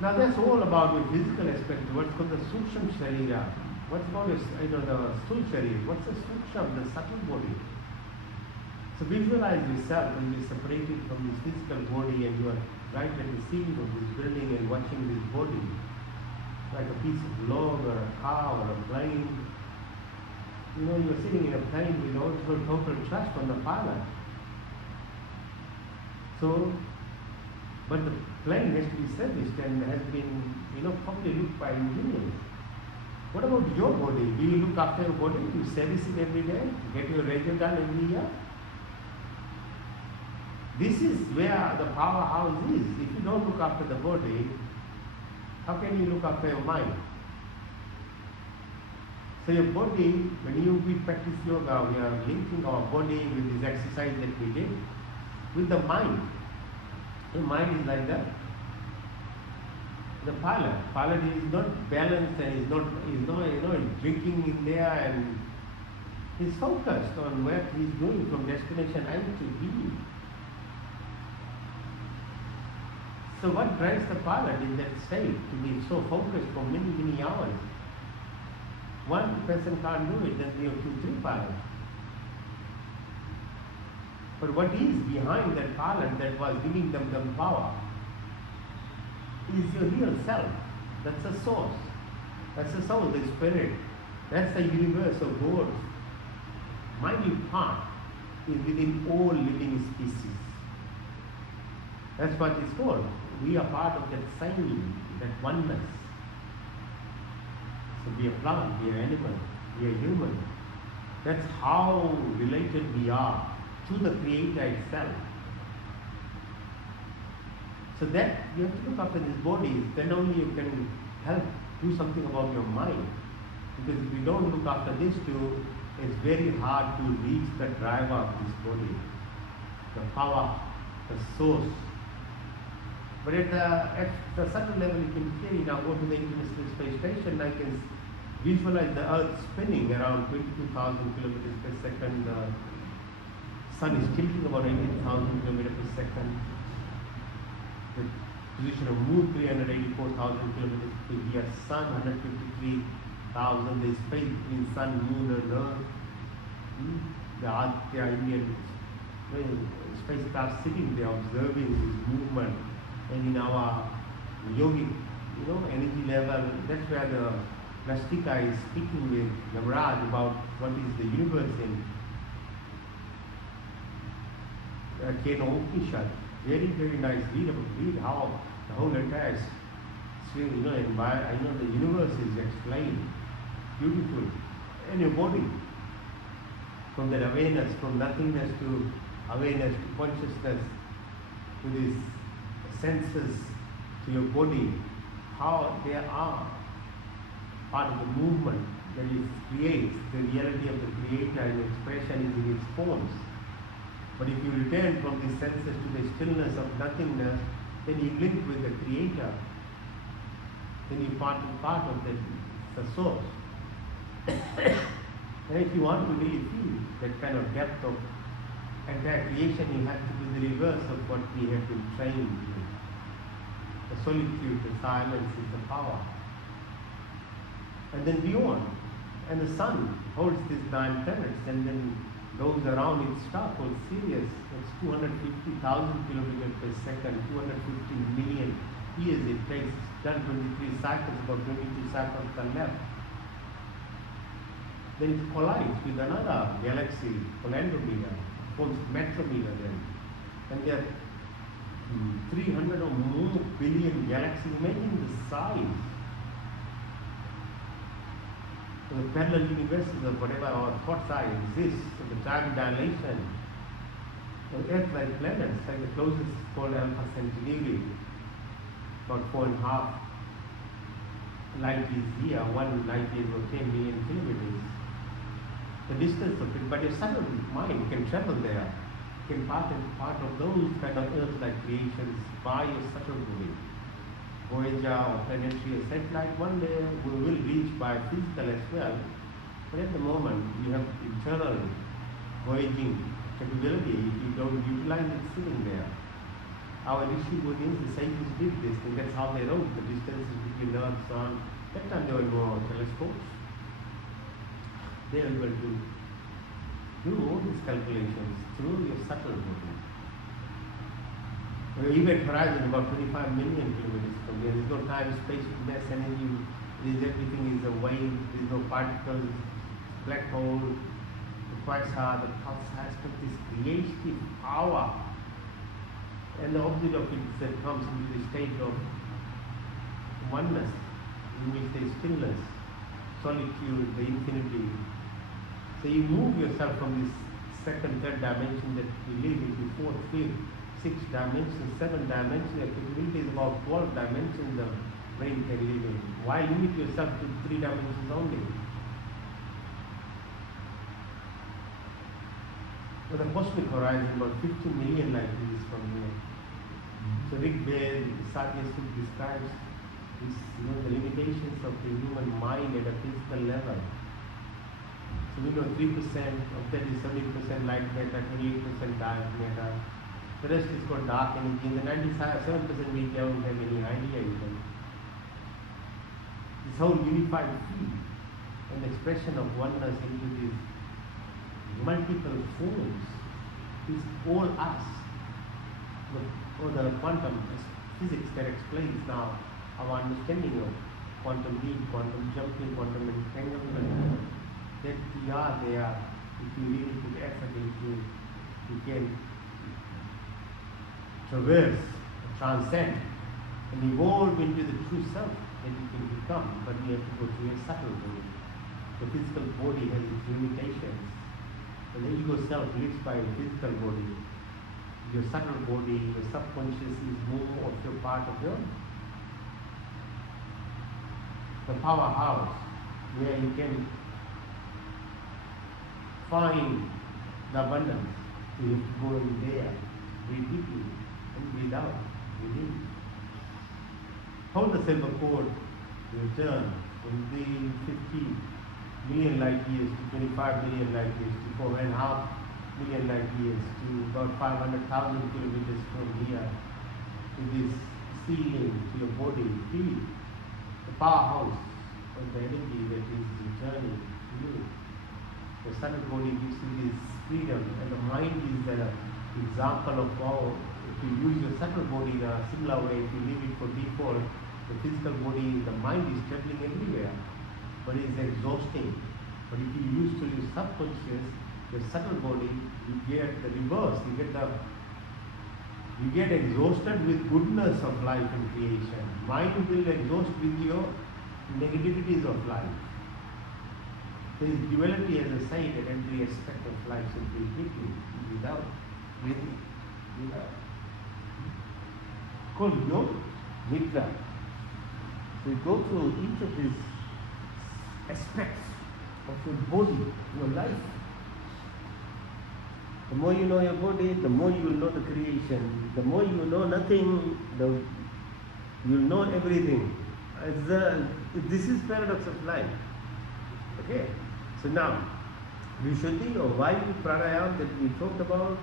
Now that's all about the physical aspect, what's called the Suksham Sharira. What's called the Sthul Sharira. What's the Suksham, the subtle body? So visualize yourself when you're separated from this physical body and you are right at the ceiling of this building and watching this body, like a piece of log or a car or a plane. You know, you're sitting in a plane with all total trust on the pilot. So, but the plane has to be serviced and has been, probably looked by engineers. What about your body? Do you look after your body? Do you service it every day? Get your radio done every year? This is where the powerhouse is. If you don't look after the body, how can you look after your mind? So your body, when we practice yoga, we are linking our body with this exercise that we did with the mind. The mind is like that. The pilot is not balanced and is not drinking in there, and he's focused on what he's doing from destination A to B. So what drives the pilot in that state to be so focused for many, many hours? One person can't do it, then you have 2, 3 pilots. But what is behind that pilot that was giving them the power is your real self. That's the source. That's the soul, the spirit. That's the universe of God. Minute part is within all living species. That's what it's called. We are part of that same, that oneness. So we are plant, we are animal, we are human. That's how related we are to the Creator itself. So that you have to look after this body, then only you can help do something about your mind. Because if you don't look after this too, it's very hard to reach the driver of this body, the power, the source. But at the subtle level, you can see, now go to the International Space Station, I can visualize the Earth spinning around 22,000 kilometers per second. The Sun is tilting about 18,000 kilometers per second. The position of Moon 384,000 kilometers per year. Sun 153,000. The space between Sun, Moon, and Earth. The Aditya Indian spacecraft sitting there observing this movement. And in our yogic, energy level, that's where the Nastika is speaking with Yamaraj about what is the universe in Kena Upanishad. Very, very nice. Read how the whole entire the universe is explained. Beautiful. And your body. From that awareness, from nothingness to awareness to consciousness, to this senses, to your body, how they are part of the movement that it creates. The reality of the Creator and expression is in its forms. But if you return from these senses to the stillness of nothingness, then you link with the Creator. Then you part of the source. And if you want to really feel that kind of depth of entire creation, you have to do the reverse of what we have been trained to do. The solitude, the silence is the power. And then beyond, and the sun holds these 9 planets and then goes around its star called Sirius. It's 250,000 kilometers per second, 250 million years it takes. It's done 23 cycles, about 22 cycles are left. Then it collides with another galaxy called Andromeda, forms Metrometer then. And there are 300 or more billion galaxies. Imagine the size. So the parallel universes of whatever our thoughts are exist, so the time dilation of Earth-like planets, like the closest is called Alpha Centauri, about 4.5 light years here, 1 light year or 10 million kilometers. the distance of it, but your subtle mind can travel there, can part of those kind of Earth-like creations by your subtle body. Voyager or planetary or satellite, one day we will reach by physical as well, but at the moment we have internal voyaging capability. If you don't utilize it sitting there. Our Rishi Munis, the scientists did this, and that's how they wrote the distances between Earth and Sun. That time there were no telescopes. They are able to do all these calculations through your subtle body. Your event horizon about 25 million kilometers from here. There's no time, space, mass, energy. Everything is a wave. There's no particles, black hole, the quasar, the pulsar aspect is creative power. And the object of it that comes into the state of oneness, in which there is stillness, solitude, the infinity. So you move yourself from this second, third dimension that we live into fourth, fifth, sixth dimension, seventh dimension. Your capability is about 12 dimensions the brain can live in. Why limit yourself to 3 dimensions only? For the cosmic horizon, about 50 million light years from here. So Rick Baer, Satya Suk describes this, the limitations of the human mind at a physical level. So we know 3% of that is 70% light matter, 28% dark matter. The rest is called dark energy. And the 97% we don't have any idea even. This whole unified field and the expression of oneness into these multiple forms is all us. Or the quantum physics that explains now our understanding of quantum leap, quantum jumping, quantum entanglement, that we are there. If you really put effort into, you can traverse, transcend, and evolve into the true self that you can become, but you have to go through a subtle body. The physical body has its limitations. And the ego self lives by a physical body. Your subtle body, your subconscious is more of your part of your the powerhouse where you can find the abundance. You have to go in there, breathe deeply and breathe out, within. Hold the silver cord, return from the 50 million light years to 25 million light years to 4.5 million light years to about 500,000 kilometers from here to this ceiling to your body. Feel the powerhouse of the energy that is returning to you. The subtle body gives you this freedom, and the mind is the example of how, if you use your subtle body in a similar way, if you leave it for default, the physical body, the mind is traveling everywhere, but it's exhausting. But if you use to your subconscious, your subtle body, you get the reverse. You get exhausted with goodness of life and creation. Mind will exhaust with your negativities of life. There is duality, as I said, at every aspect of life, simply quickly, without, without. Called Yog Nidra. So you go through each of these aspects of your body, your life. The more you know your body, the more you will know the creation. The more you know nothing, you'll know everything. This is paradox of life. Okay? So now, Vishuddhi or Vayu Pranayama that we talked about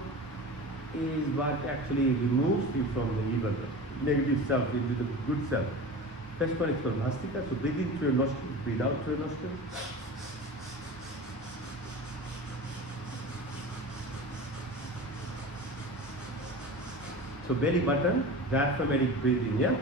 is what actually removes you from the evil, negative self into the good self. First one is called Bhastika. So breathe in through your nostrils, breathe out through your nostrils. So belly button, diaphragmatic breathing, yeah?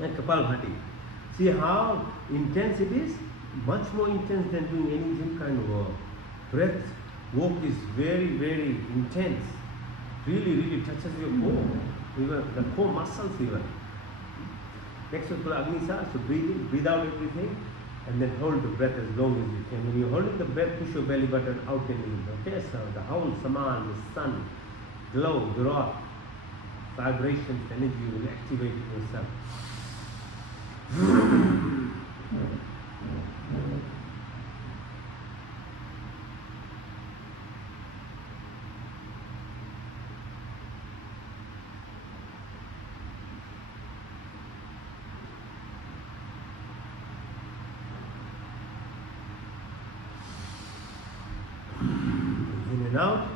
and Kapalbhati. See how intense it is? Much more intense than doing any gym kind of work. Breath work is very, very intense. Really touches your core, even the core muscles even. Next is Agnisar, so breathe in, breathe out everything, and then hold the breath as long as you can. When you're holding the breath, push your belly button out and in. Okay, so the whole Saman, the sun, glow, the rock, vibrations, energy will activate yourself. In and out.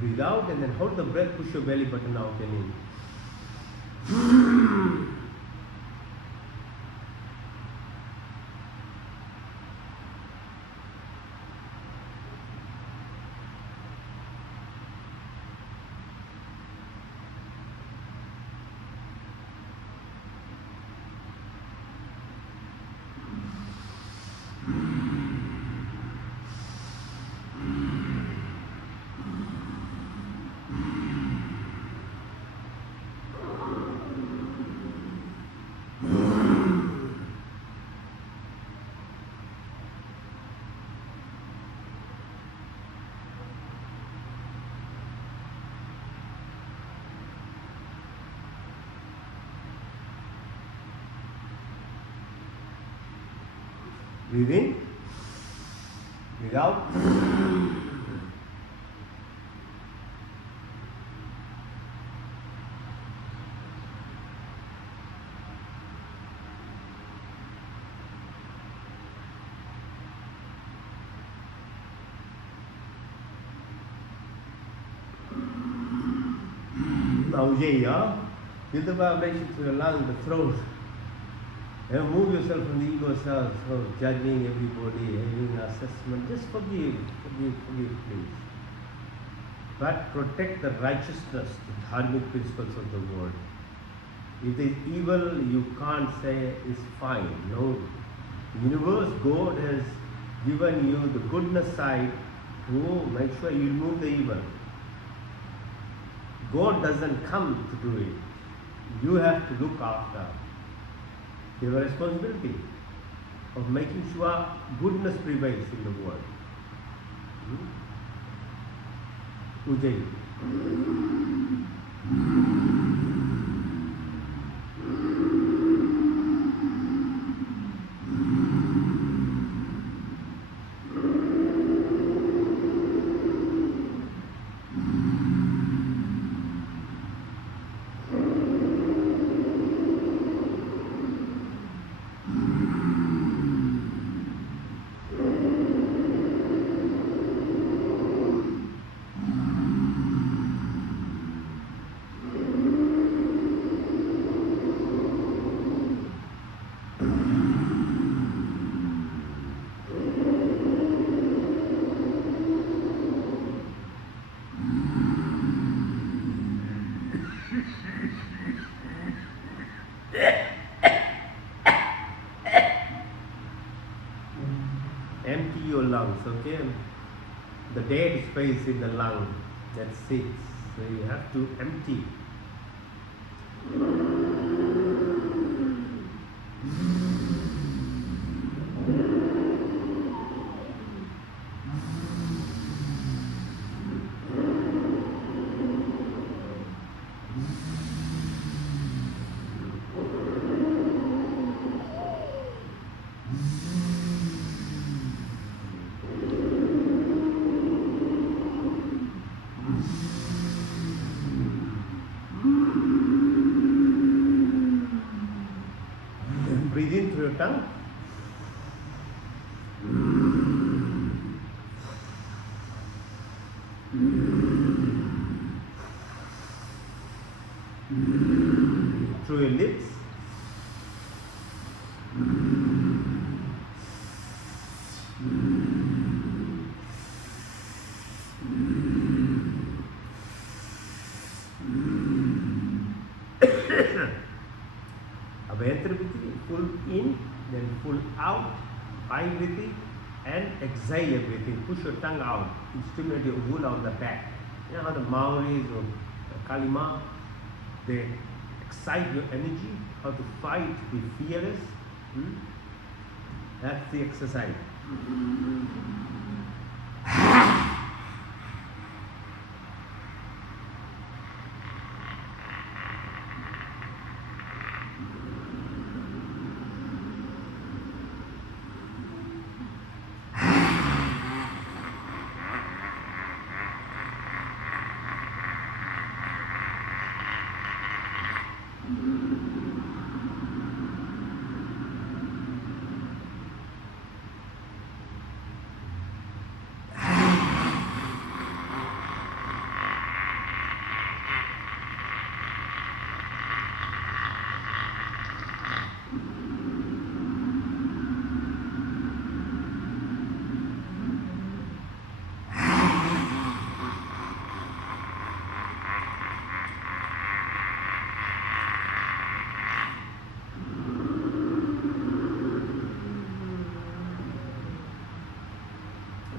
Breathe out and then hold the breath, push your belly button out and in. Breathe in, breathe out. Now, yeah, feel the vibration through your lung, the throat. And move yourself from the ego self, so judging everybody, having assessment. Just forgive, please. But protect the righteousness, the dharmic principles of the world. If there is evil, you can't say is fine. No. The universe, God has given you the goodness side to make sure you remove the evil. God doesn't come to do it. You have to look after. You have a responsibility of making sure goodness prevails in the world. Ujjayi. Empty your lungs, okay? The dead space in the lung that sits. So you have to empty. Breathe in through your tongue. Through your lips. out, five breathing, and exhale everything. Push your tongue out to stimulate your wool on the back. You know how the Maoris or Kalima, they excite your energy, how to fight, be fearless. That's the exercise.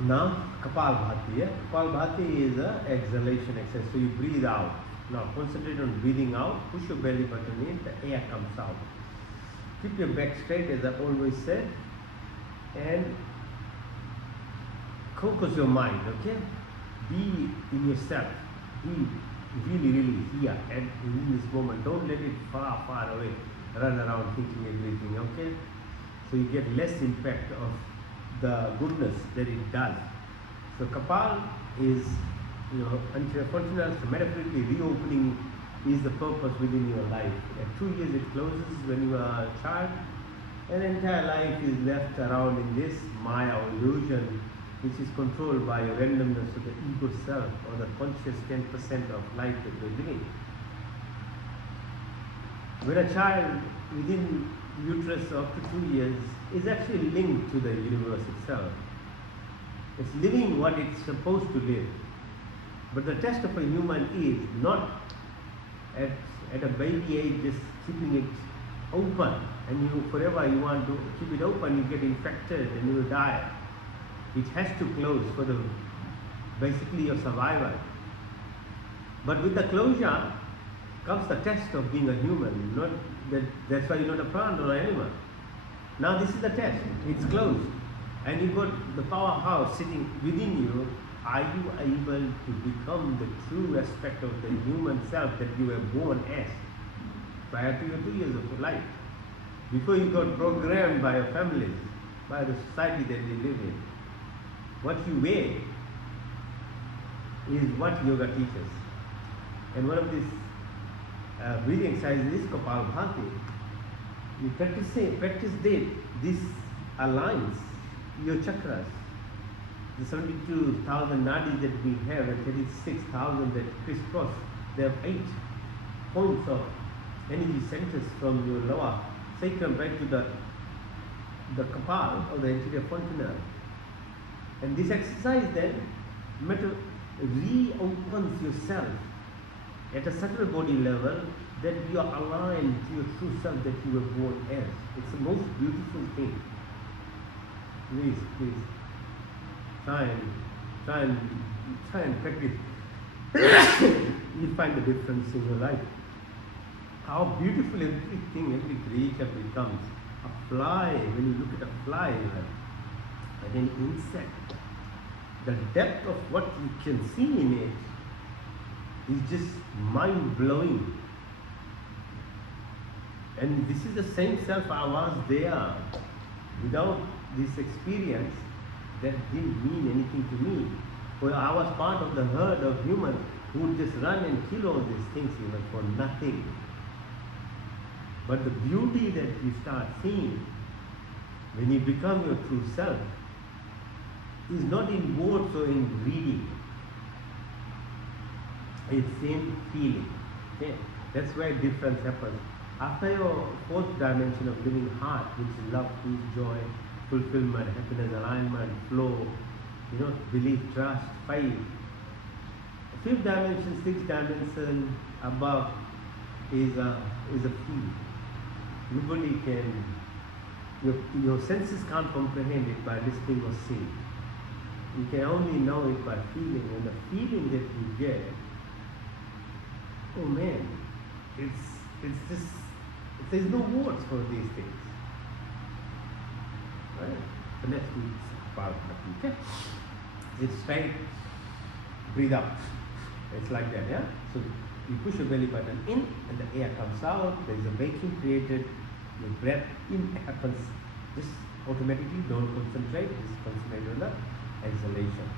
Now, Kapalbhati. Kapalbhati is an exhalation exercise. So you breathe out. Now concentrate on breathing out. Push your belly button in. The air comes out. Keep your back straight, as I always said, and focus your mind. Okay, be in yourself. Be really here and in this moment. Don't let it far away. Run around thinking everything. Okay, so you get less impact of the goodness that it does. So Kapal is, anterior continental, metaphorically reopening is the purpose within your life. At 2 years it closes when you are a child, and entire life is left around in this Maya or illusion, which is controlled by your randomness of the ego self or the conscious 10% of life that you're living. When a child within uterus up to 2 years is actually linked to the universe itself. It's living what it's supposed to live. But the test of a human is not at a baby age just keeping it open, and forever you want to keep it open, you get infected and you will die. It has to close for basically your survival. But with the closure comes the test of being a human. That's why you're not a plant or an animal. Now this is the test. It's closed. And you've got the powerhouse sitting within you. Are you able to become the true aspect of the human self that you were born as prior to your 2 years of life? Before you got programmed by your families, by the society that you live in. What you weigh is what yoga teaches. And one of these breathing exercises is Kapalbhati. You practice this aligns your chakras. The 72,000 nadis that we have and 36,000 that crisscross, they have 8 points of energy centers from your lower sacrum right to the kapal or the anterior fontanelle. And this exercise then reopens yourself at a subtle body level that you are aligned to your true self that you were born as. It's the most beautiful thing. Please. Try and practice. You'll find the difference in your life. How beautiful everything, every creature becomes. A fly, when you look at a fly, and an insect, the depth of what you can see in it is just mind-blowing. And this is the same self I was there. Without this experience, that didn't mean anything to me. Well, I was part of the herd of humans who would just run and kill all these things even for nothing. But the beauty that you start seeing when you become your true self is not in words or in reading. It's in feeling. Okay? That's where difference happens. After your fourth dimension of living heart, which is love, peace, joy, fulfillment, happiness, alignment, flow, belief, trust, 5. Fifth dimension, sixth dimension above is a field. Nobody can Your senses can't comprehend it by listening or seeing. You can only know it by feeling, and the feeling that you get, oh man, it's just, there's no words for these things. Right? The next part, okay? It's straight, breathe out. It's like that, yeah? So you push your belly button in and the air comes out, there's a vacuum created, your breath in happens just automatically, don't concentrate, just concentrate on the exhalation.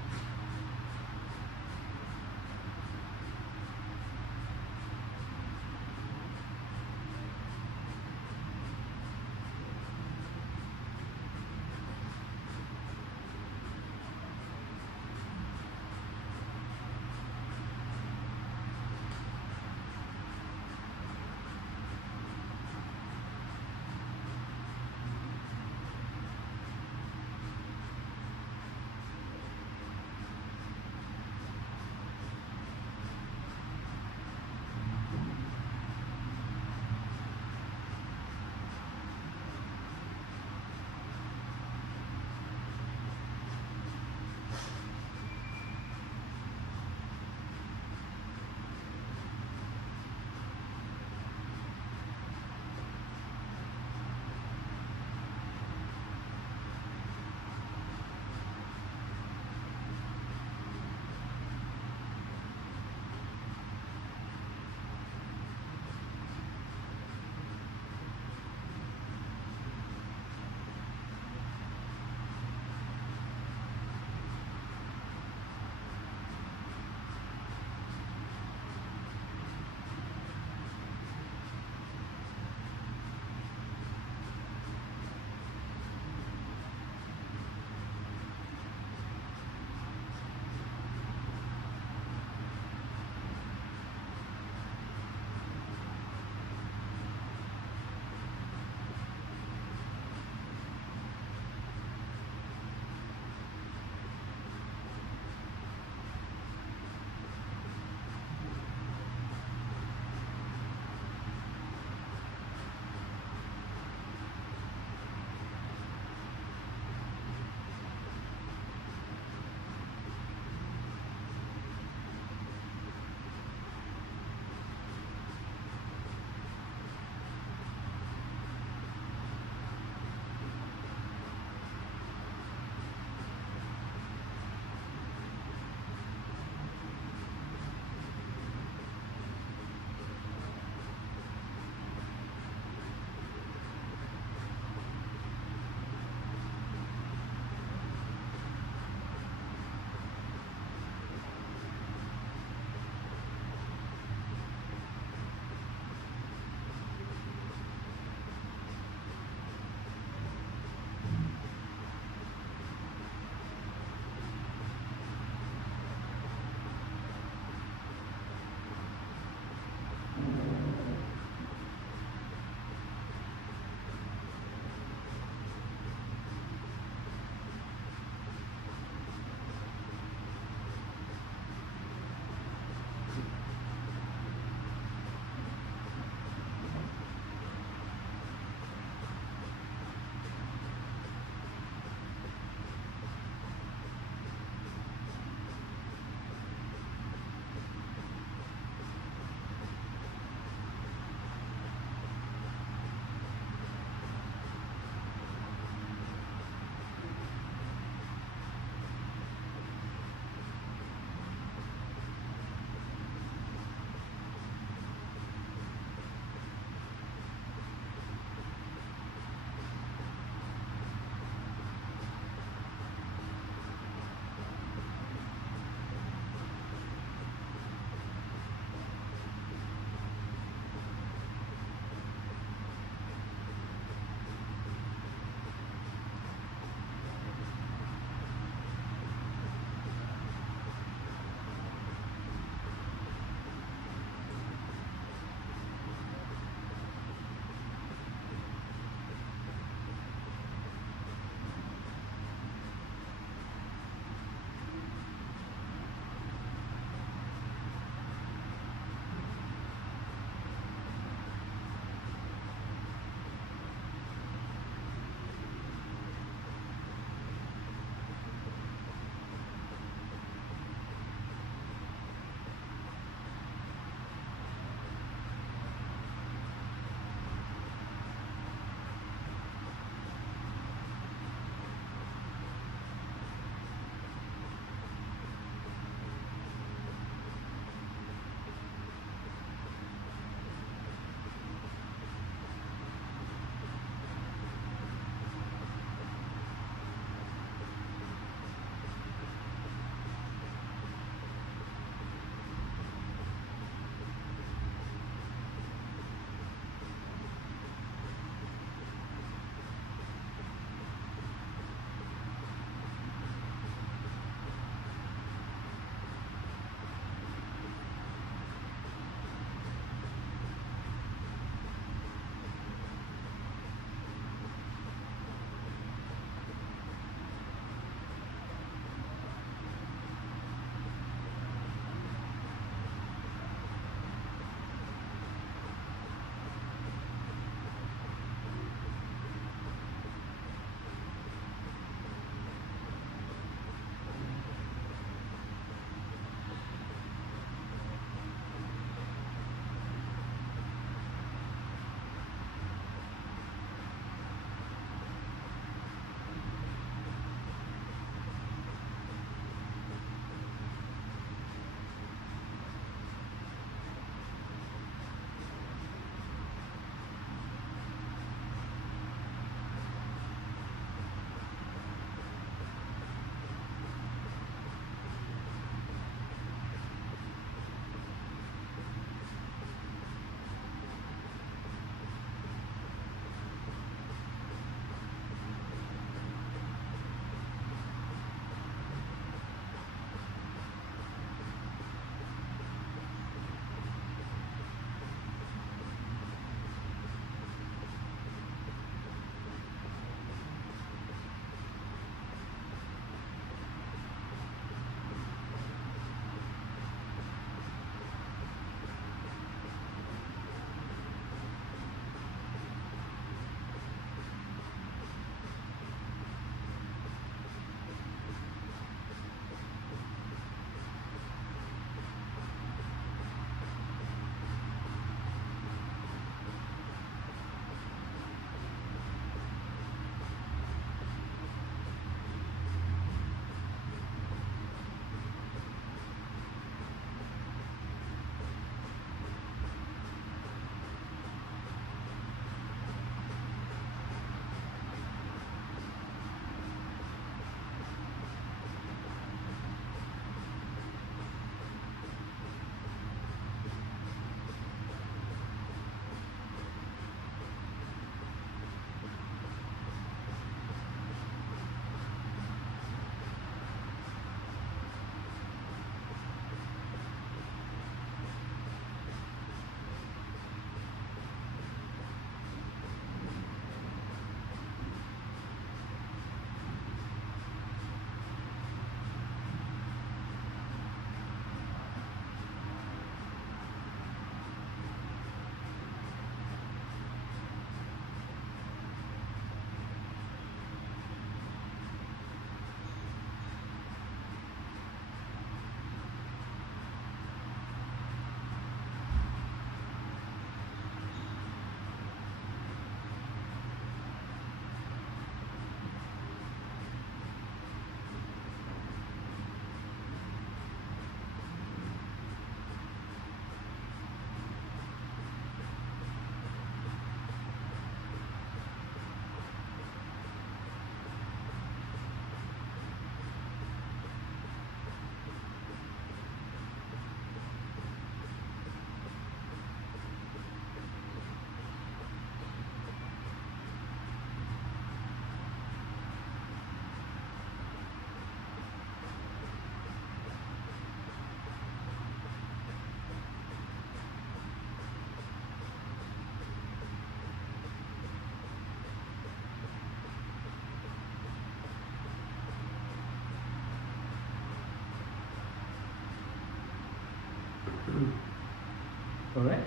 Alright?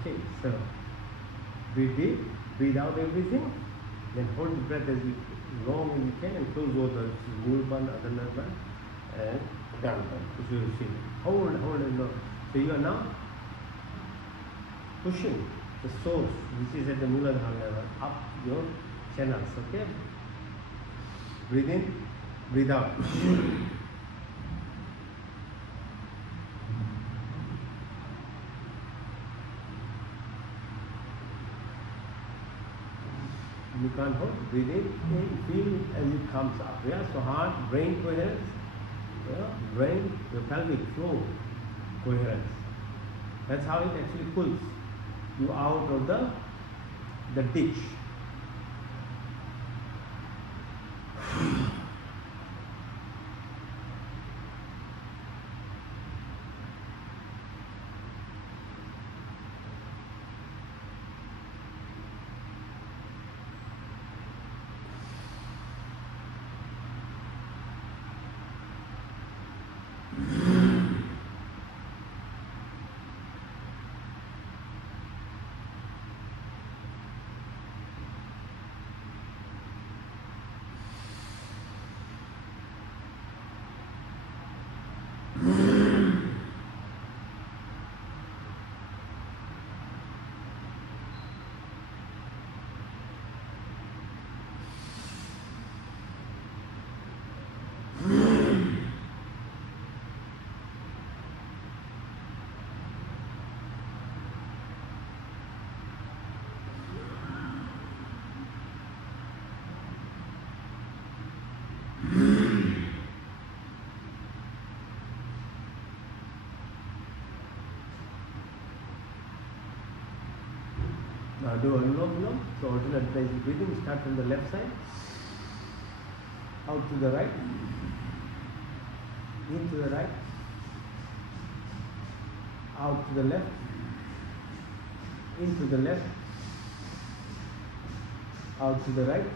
Okay, so breathe deep, breathe out everything, then hold the breath as long as you can and close all the Murban, Adhanarban, and Pranban. Hold and long. So you are now pushing the source, which is at the Muladhara level, up your channels, okay? Breathe in, breathe out. You can't hold, breathe in, feel as it comes up. Yeah, so heart, brain coherence, yeah, brain, your pelvic floor coherence. That's how it actually pulls you out of the ditch. Now do Anulom Vilom. So alternate basic breathing. Start from the left side, out to the right, into the right, out to the left, into the left, out to the right,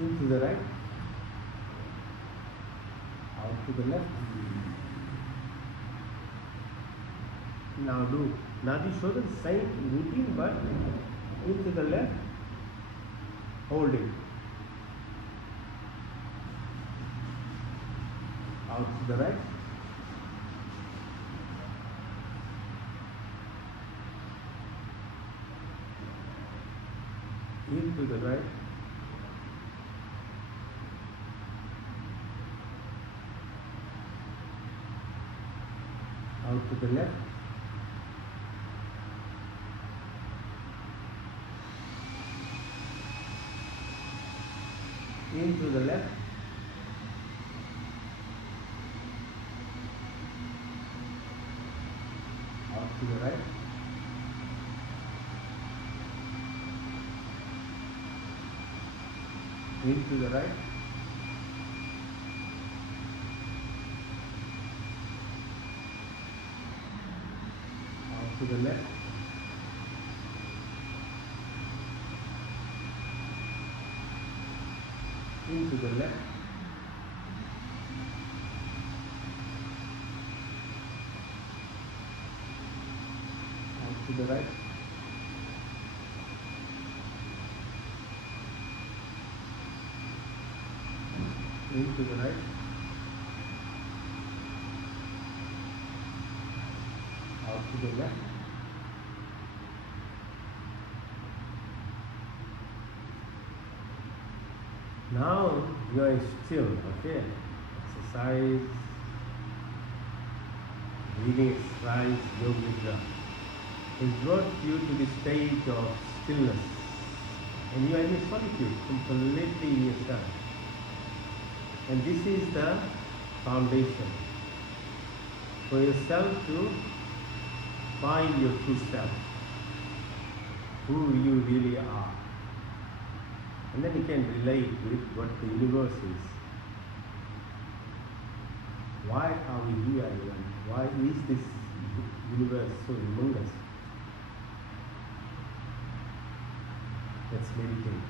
into the right, out to the left. Now do Nadi show the same routine but into the left, holding. Out to the right. Into the right. Out to the left. Into the left. Out to the right. Into the right. Out to the left. Into the left. Out to the right. Into the right. Out to the left. Now you are still, okay? Exercise, breathing exercise, yoga nidra. It brought you to the state of stillness. And you are in solitude, completely in yourself. And this is the foundation for yourself to find your true self, who you really are. And then you can relate with what the universe is. Why are we here even? Why is this universe so humongous? Let's meditate.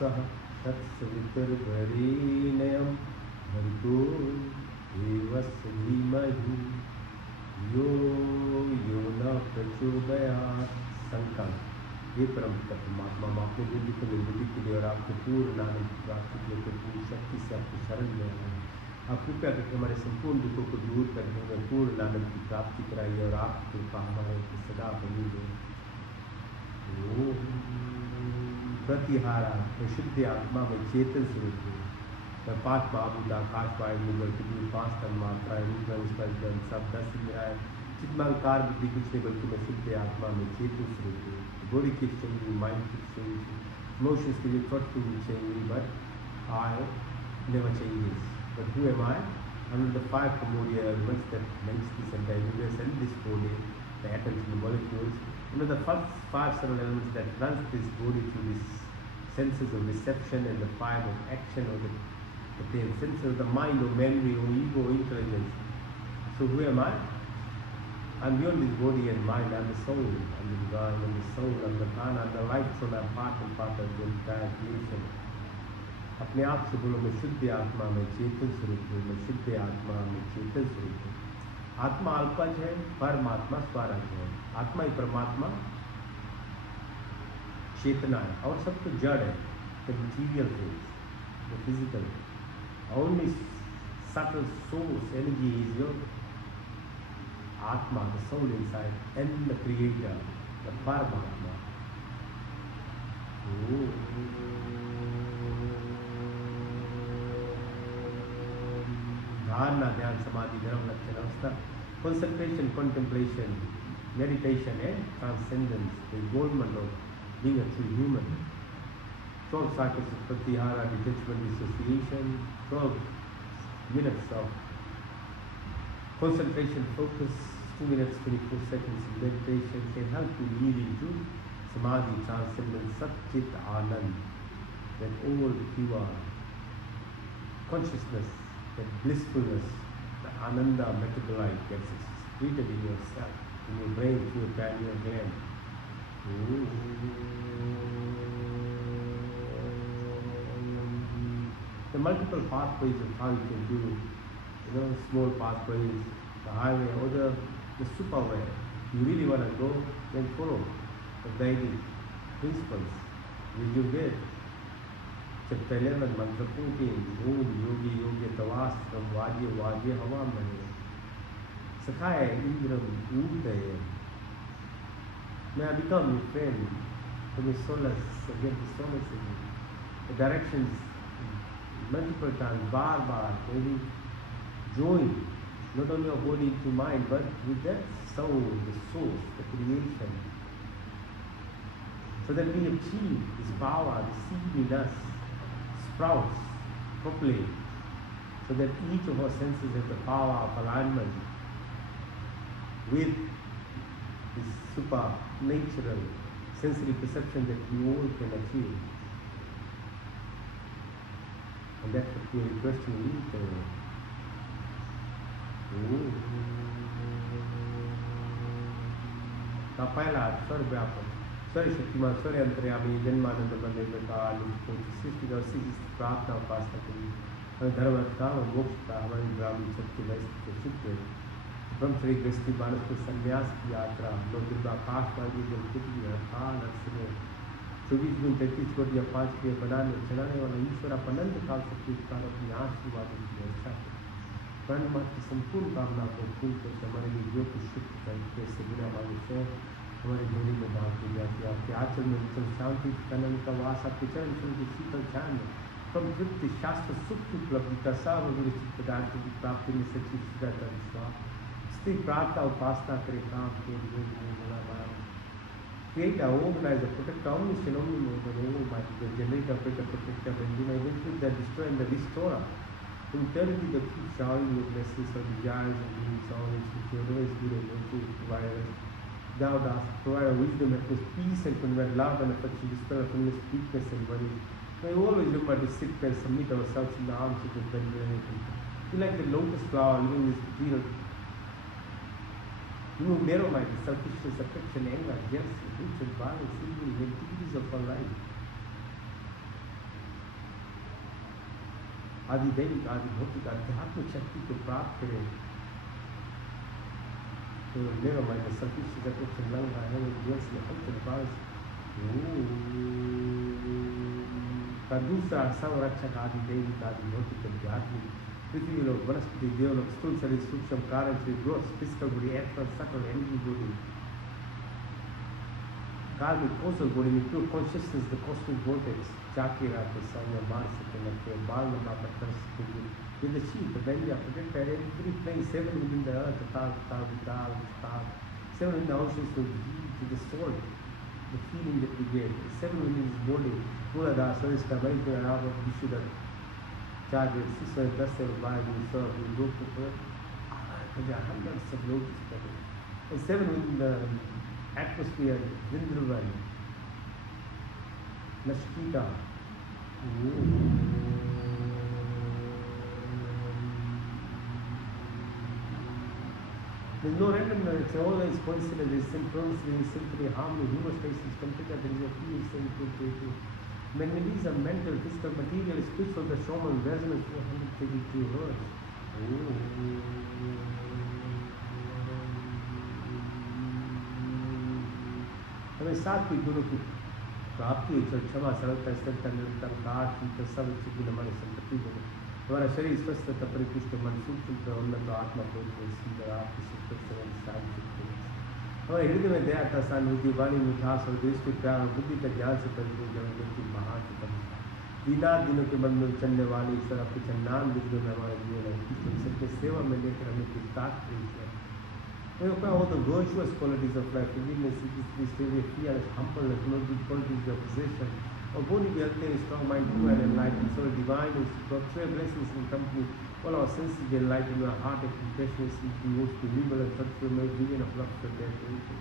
स्वः तत्सवितुर्वरेण्यं भर्गो देवस्य धीमहि यो यो न प्रचोदयात्। संकल्प। हे परम पिता परमात्मा, हम आपने जिंदगी को निर्वृत्ति के लिए और आपके पूर्ण नाम की प्राप्ति के लिए पूरी शक्ति से आपकी शरण में आए हैं। आप कृपया करके हमारे संपूर्ण दुखों को दूर करके हमें पूर्ण आनंद की प्राप्ति कराइए और आपकी कृपा हमारे ऊपर सदा बनी रहे। ओम प्रतिहारा शुद्ध आत्मा में चेतन स्वरूप हो, मैं पांच महाभूत आकाश वायु मंगल पृथ्वी पांच तन मात्राएं सब 10 इंद्रियां चित्मांकार बुद्धि कुछ नहीं बल्कि मैं शुद्ध आत्मा में चेतन स्वरूप हूँ। Body keeps changing, mind keeps changing, emotions keep changing, but I never changes. But who am I? I'm the five primordial elements that makes this entire universe and this body, the atoms and the molecules. The first five subtle elements that runs this body through these senses of reception and the five of action of the 10 senses of the mind or memory or ego or intelligence. So who am I? I'm beyond this body and mind. I'm the soul. I'm the divine. I'm the soul. I'm the prana. I'm the life soul. I'm part and part of the entire creation. अपने आप से बोलो, मैं शुद्ध आत्मा में चेतन स्वरूप हूँ। मैं शुद्ध आत्मा में चेतन स्वरूप हूँ। आत्मा अल्पज है, परमात्मा स्वराज है। आत्मा ही परमात्मा चेतना है और सब तो जड़ है। The material things, the physical. Only subtle source energy is your Atma, the soul inside, and the Creator, the Paramatma. Dharana, Dhyan, Samadhi, Dharma, Lakshana, Avastha, concentration, contemplation, meditation, and transcendence, the involvement of being a true human. 12 cycles of Pratyahara, detachment, dissociation, 12 minutes of concentration, focus, 2 minutes, 24 seconds of meditation can help you lead into Samadhi, transcendence, Satchit Anand, that all pure consciousness, that blissfulness, the Ananda metabolite gets excreted in yourself, in your brain, through your pineal gland. The multiple pathways of how you can do, small pathways, the highway or the super way. You really want to go, then follow the guiding principles. Will you get? Chapter 11, Mantra 14, Om Yogi Yogi Tavastram Vajya Vajya Havam Mane Sakhaya Indram Udaya. May I become your friend, to be solace, get the solace in you. The directions multiple times, bar, maybe join not only your body to mind, but with that soul, the source, the creation. So that we achieve this power, the seed in us sprouts properly, so that each of our senses has the power of alignment with this supernatural sensory perception that we all can achieve. And that's what we are requesting you to. का पहला स्वर व्यापक, स्वर शक्तिमान, स्वर अंतर्यामी, जन्मानंद बंदे में काल सृष्टि का प्रार्थना उपासना करी, हमें धर्म का मोक्ष का, हमारी ग्रामीण शक्ति वैश्विक शुद्ध ब्रह्मचर्य गृहस्थी मानस को संन्यास की यात्रा, लोग दुर्गा आकाश वाली जल पृथ्वी अकाल नरसिंह 24 गुण 33 कोटि या 5 क्रिया बनाने चलाने वाला ईश्वर आप अनंत काल शक्ति उत्कार अपनी आशीर्वाद की व्यवस्था करें। कर्म की संपूर्ण कामना को पूर्ण करके हमारे लिए जो कुछ शुद्ध करके से बिना मांगे से हमारे झोली में डाल दी जाती है। आपके आचरण में विचल शांति कनन का वास, आपके चरण चरण की शीतल छाया में कम तृप्ति शास्त्र सुख की उपलब्धि का सर्वनिश्चित पदार्थ की प्राप्ति में सच्ची सीधा का विश्वास स्थिर प्रार्थना उपासना करे काम के create a organize a protect only synonym of the whole mighty, the generator, protector, and eventually the destroyer and the restorer. In eternity, the keep showering your blessings of desires and needs, all which if you always good and mercy provide us. Thou dost provide wisdom, happiness, peace, and convert love and affection, dispel of illness, weakness, and worry. May we always remember to sit and submit ourselves in the arms of the benevolent. Be like the lotus flower living this material. Remove narrow-minded, selfishness, affection, anger, jealousy, hatred, violence, evil, the activities of our life. आदि दैविक आदि भौतिक आध्यात्मिक शक्ति को प्राप्त करें. तो never mind the selfish separation lung I have with yours the health and powers. का दूसरा संरक्षक आदि दैविक आदि भौतिक आध्यात्मिक पृथ्वी लोग वनस्पति देवलोक स्थूल शरीर सूक्ष्म कारण से ग्रोथ फिजिकल बॉडी एक्टर सकल एनर्जी बॉडी कार्मिक कौशल बॉडी में pure consciousness the cosmic vortex जाके रात में सामने मार सके लगते बाल लंबा कर सके with the sheep the belly of protected every plane seven within the earth tal seven in the oceans to the soul the feeling that we get seven within his body Pura da Sarista Vaikuya Rava Vishuddha charges 610 lives we serve we go to earth there are hundreds of lotus petals and seven within the atmosphere Vindruvan Nashkita there's no randomness, it's always coincidence, it's synchronicity, symphony, harmony, homeostasis, complete, there is a peace, synchronicity. Magnetism, are mental, physical, material, spiritual, the Schumann, resonance 432 hertz. हमें सात्विक गुरु की प्राप्ति है क्षमा सरलता स्थिरता निरंतर काट की सब चीज़ हमारे संपत्ति बने हमारा शरीर स्वस्थ तथा परिपुष्ट मन सूक्ष्म उन्नत आत्मा को सुंदर आपकी हमारे हृदय में दया का सहानुभूति वाणी मिठास और दृष्टि प्यार और बुद्धि का ज्ञान से परिपूर्ण की महान दीदार दिनों के मन में चलने वाले ईश्वर आपके चन्नान दिनों में हमारा जीवन है सबके सेवा में लेकर हमें किताब प्रेरित है all the virtuous qualities of life, forgiveness, sympathy, fearless, humbleness, no good qualities of possession, or body healthy and strong mind, true and enlightened, so divine is portray blessings in company, all our senses be enlightened, your heart of compassion is most believable and truthful, my vision of love for their creation.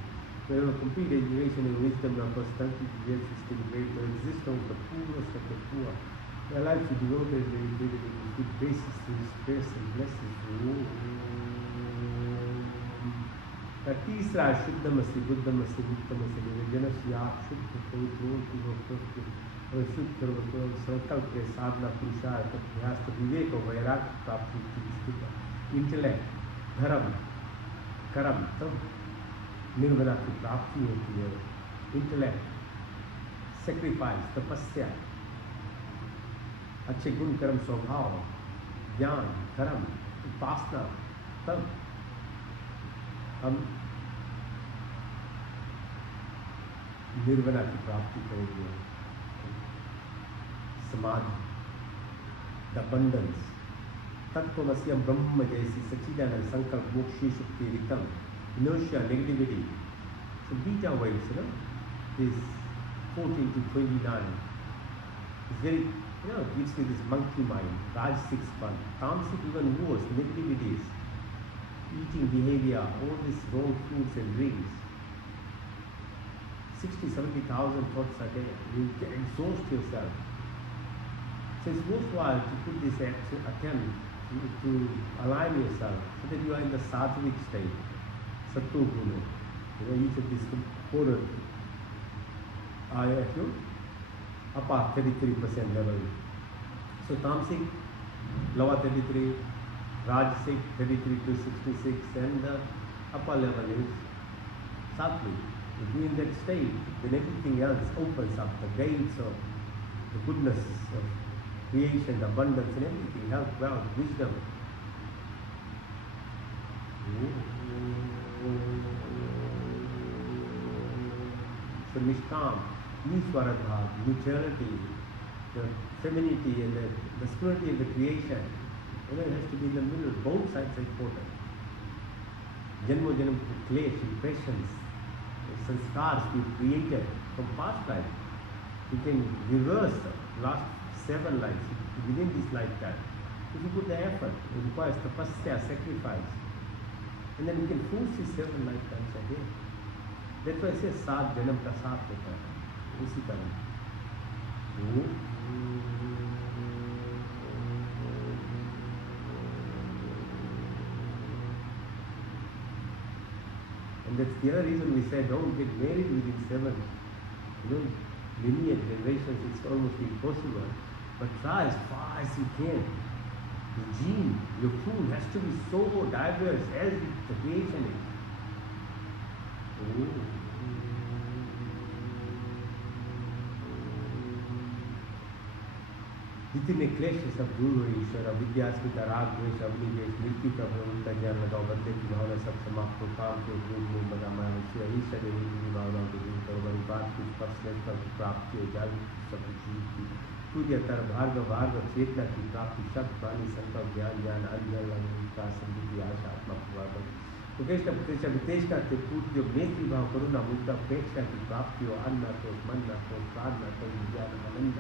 We have a complete education in wisdom, our personality to get still great, the existence of the poorest of the poor. Their life is devoted and dedicated to good basis to his grace and blessings. तीसरा शुद्धमसि बुद्धमसि मुक्तमसि निर्जनस्य आप शुद्ध पवित्र और शुद्ध सर्वतो संकल्प के साधना पुरुषार्थ अभ्यास विवेक और वैराग्य प्राप्ति की स्थिति इंटेलेक्ट धर्म कर्म तब निर्मला की प्राप्ति होती है इंटेलेक्ट सेक्रीफाइस तपस्या अच्छे गुण कर्म स्वभाव ज्ञान धर्म उपासना तब हम निर्वना की प्राप्ति करेंगे समाधि द अबंडेंस तत्वमसि ब्रह्म जैसी सच्चिदानंद संकल्प मोक्ष शुक्ति Ritam inertia negativity so beta waves is 14 to 29 it's very gives you this monkey mind rajasic fun tamasic even worse negativities eating behavior, all these wrong foods and drinks, 60,000-70,000 thoughts a day, you exhaust yourself. So it's worthwhile to put this attempt to align yourself so that you are in the sattvic state, sattva guna. Each of these components are at your upper 33% level. So tamasic, lower 33, Rajasic 33 to 66 and the upper level is sattvic. If you in that state, then everything else opens up, the gates of the goodness of creation, the abundance and everything, health, wealth, wisdom. So Nishkam, Nishwaradha, neutrality, the femininity and the spirituality of the creation. It has to be in the middle, both sides are important. Janmo janam clash, impressions, sanskars we've created from past life. We can reverse the last 7 lives within this lifetime. If you put the effort, it requires tapasya, sacrifice. And then we can force these 7 lifetimes again. That's why I say 7 janam ka saath hota hai. Usi tarah. And that's the other reason we said don't get married within 7 linear generations, it's almost impossible. But try as far as you can Your gene, your food has to be so diverse as the creation is. जितने क्लेश सब दूर हो ईश्वर, अविद्यास्मिता राग द्वेष अग्निवेश मृत्यु का भ्रम उनका ज्ञान लगाओ, बंदे की भावना सब समाप्त हो, काम के उपयोग में मजा माया ईश्वर की भावनाओं को दूर करो, बड़ी बात की स्पर्शता की प्राप्ति हो, जागृति सब जीव की सूर्यतर भार्गव भार्गव चेतना की प्राप्ति, शब्द वाणी संकल्प ज्ञान ज्ञान अंजन का समृद्धि आशा आत्मा प्रभाव तो कृष्ण प्रतिष्ठा वितेष्टा से पूर्व जो नेत्री भाव करुणा मुद्दा प्रेक्षता की प्राप्ति हो, अन्न को मन को प्रार्थना को ज्ञान आनंद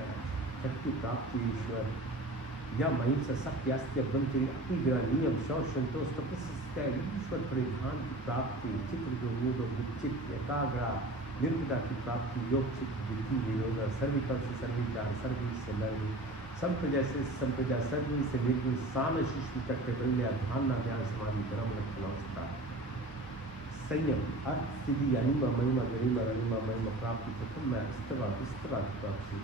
शक्ति प्राप्ति ईश्वर या महिंसा सत्य अस्त्य ब्रह्मचर्य अपिग्रह नियम शौच संतोष तपस्या ईश्वर परिधान की प्राप्ति, चित्र जो मूड चित्त एकाग्र निर्भता की प्राप्ति, योग चित्त बुद्धि विरोध सर्विकल से सर्विचार सर्वी से नर्वी संप्रजा से संप्रजा सर्वी से निर्गुण सान शिष्य तक के बल्ले ध्यान ध्यान समाधि ब्रह्म लक्षण अवस्था संयम अर्थ सिद्धि अनिमा महिमा गरिमा रनिमा महिमा प्राप्ति प्रथम में स्तवा की प्राप्ति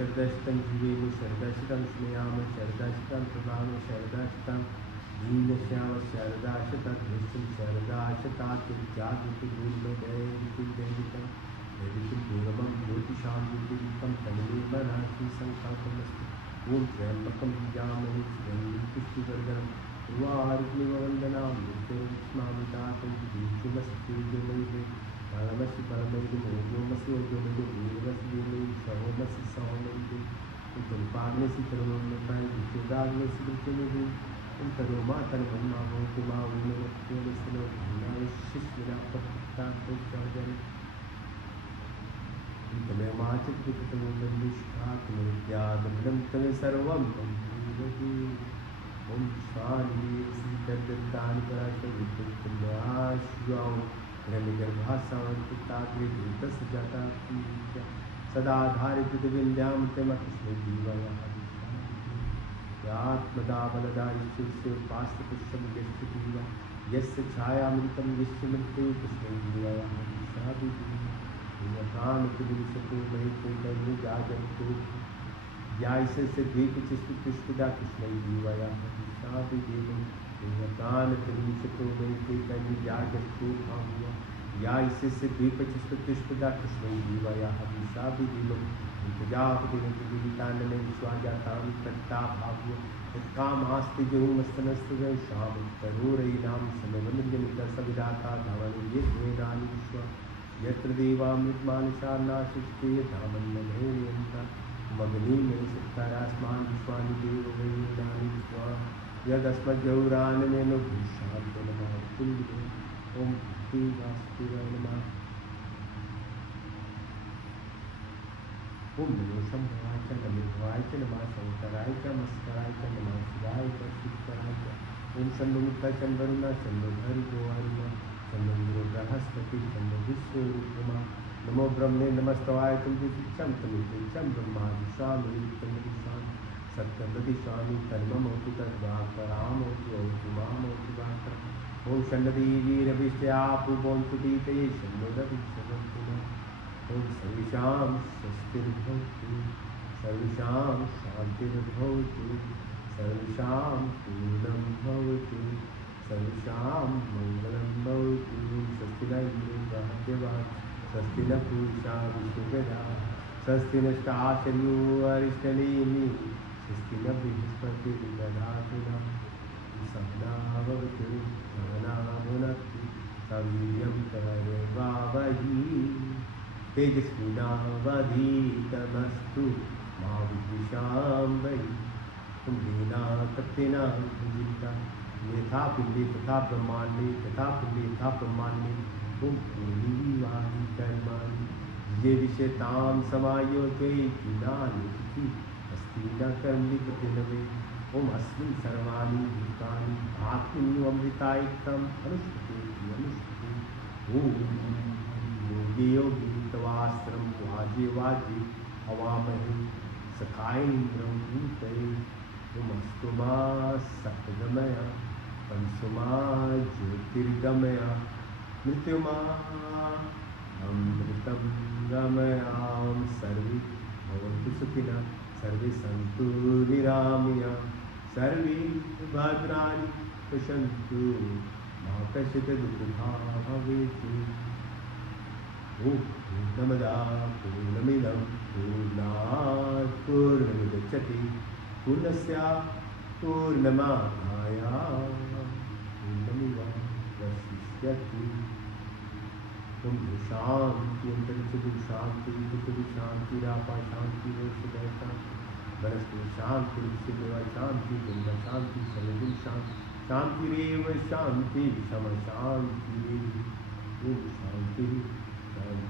शरदाशितं जीवेम शरदाशितं स्नेयाम शरदाशितं प्रभाव शरदाशितं दीनश्याम शरदाशतद्भुष्टं शरदाशतात्यागुरुर्दैवितं दैविकं पूर्वं ज्योतिषां ज्योतिदीपं तन्मेवनाशि संकल्पमस्तु ॐ त्र्यम्बकं यजामहे सुगन्धिं पुष्टिवर्धनम् उर्वारुकमिववन्दनां मृत्युर्स्मामितातं दीर्घमस्तेजोमयि Paramasi paramaidu mojomasi ojomaidu virvasi virmaidu savomasi savomaidu Utamparnasi paramamatai vichudagnasi vichumaidu Untaroma taramamma bhokuma unavatyavasino Vinayashishvira pattato chardari Untamemachit vikatamutam nishkhatmarudyadamidam tame sarvam Pamvirati Om Shani Siddhartani Parasha Vidyutamyashyav गर्भासावंताग्रस जाता सदा धारित विंध्यां तमस्मै जीवात्मदा बलदारिश्य पास्तपुष्पं यस्य जीवा यस्य छायामृतं यस्य मृत्युं तस्मै जीवाय साधु प्राणपुरुषको मयि जागन्तु याइसे से दीप चिष्ट पुष्पदा कृष्ण जीवया शापि देवं प्राण तरी से तो गई थे कहीं जाग तो हुआ याइसे से दीप चिष्ट पुष्पदा कृष्ण जीवया शापि देवं इंतजाप देवं जीवितान में विश्वाजाताम तत्ता भाव्य काम आस्ति जो मस्तनस्त गए शाम करोरई नाम समवन जनित सविदाता धावन ये वेदानि विश्व यत्र देवामृतमानशानाशिष्टे धामन्नभेयन्ता मग्नि में सितारास्मान विश्वानि देव वेदानि विश्वा यदस्मद्गौराननेन भूषान्तो नमः कुल्ले ओम भक्ति वासुदेवाय नमः ओम नमो शंभवाय च नमो भवाय च नमः शंकराय च मस्कराय च नमः शिवाय च शिवकराय च ओम शंभो मुक्ता चंद्रुना शंभो हरि गोवारिमा शंभो गुरु बृहस्पति शंभो विश्वरूपमा नमो ब्रह्मणे नमस्तवाय तुलसीक्षम तमिच्छम ब्रह्मा स्वामी तमिच्छाम सत्यवती स्वामी तन्ममोतु तद्वाकरामोतु औतुमामोतु वाकर ओम शन्नदी वीरविष्टयापु बोन्तुदीते शन्नोदति शन्नोतुमा ओम सर्वेषां स्वस्तिर्भवतु सर्वेषां शान्तिर्भवतु सर्वेषां पूर्णं भवतु सर्वेषां मङ्गलं भवतु स्वस्ति न इन्द्रो बृहद्देवाः स्वस्ति न पूषा विश्ववेदाः स्वस्ति नष्टाशर्यो अरिष्टनेमि स्वस्ति न बृहस्पतिर्दधातु नः सहना भवतु सहना भुनक्तु सवीर्यं करवावहि तेजस्विनावधीतमस्तु मा विद्विषावहि कुम्भेना तप्तेना भुजिता यथा पिण्डे तथा ब्रह्माण्डे तथा पिण्डे तथा ब्रह्माण्डे ओम पूर्णिवाहि कर्माणि ये विषयतां समायोते किनानि तिथि अस्ति न कर्मणि प्रतिनवे ओम अस्मिन् सर्वाणि भूतानि आत्मनि अमृतायक्तम् अनुष्ठते अनुष्ठते ओम योगी योगी तवास्त्रं वाजे वाजे हवामहे सखाइन्द्रं भूतये ओमस्तु मा सप्तगमय पंचमा ज्योतिर्गमय मृत्युमा अमृतं गमयां सर्वे भवन्तु सुखिनः सर्वे सन्तु निरामया सर्वे भद्राणि पश्यन्तु मा कश्चित् दुःखभाग् भवेत् ॐ पूर्णमदा पूर्णमिदं पूर्णात् पूर्णमुदच्यते पूर्णस्य पूर्णमादाय पूर्णमेवावशिष्यते ओम शांति अंतरिक्ष शांति पृथ्वी शांतिरापा शांति रोषदैता वनस्पति शांति ऋषिदेवा शांति गंगा शांति सर्वगुण शांति शांतिरेव शांति शम शांति ओम शांति शांति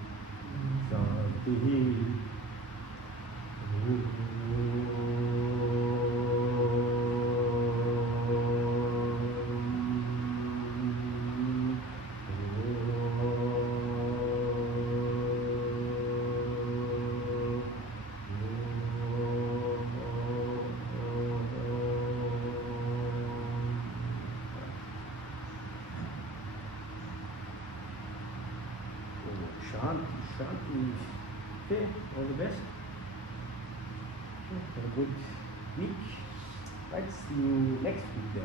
Shanti, Shanti. Okay, all the best. Okay, have a good week. Right, see you next week then.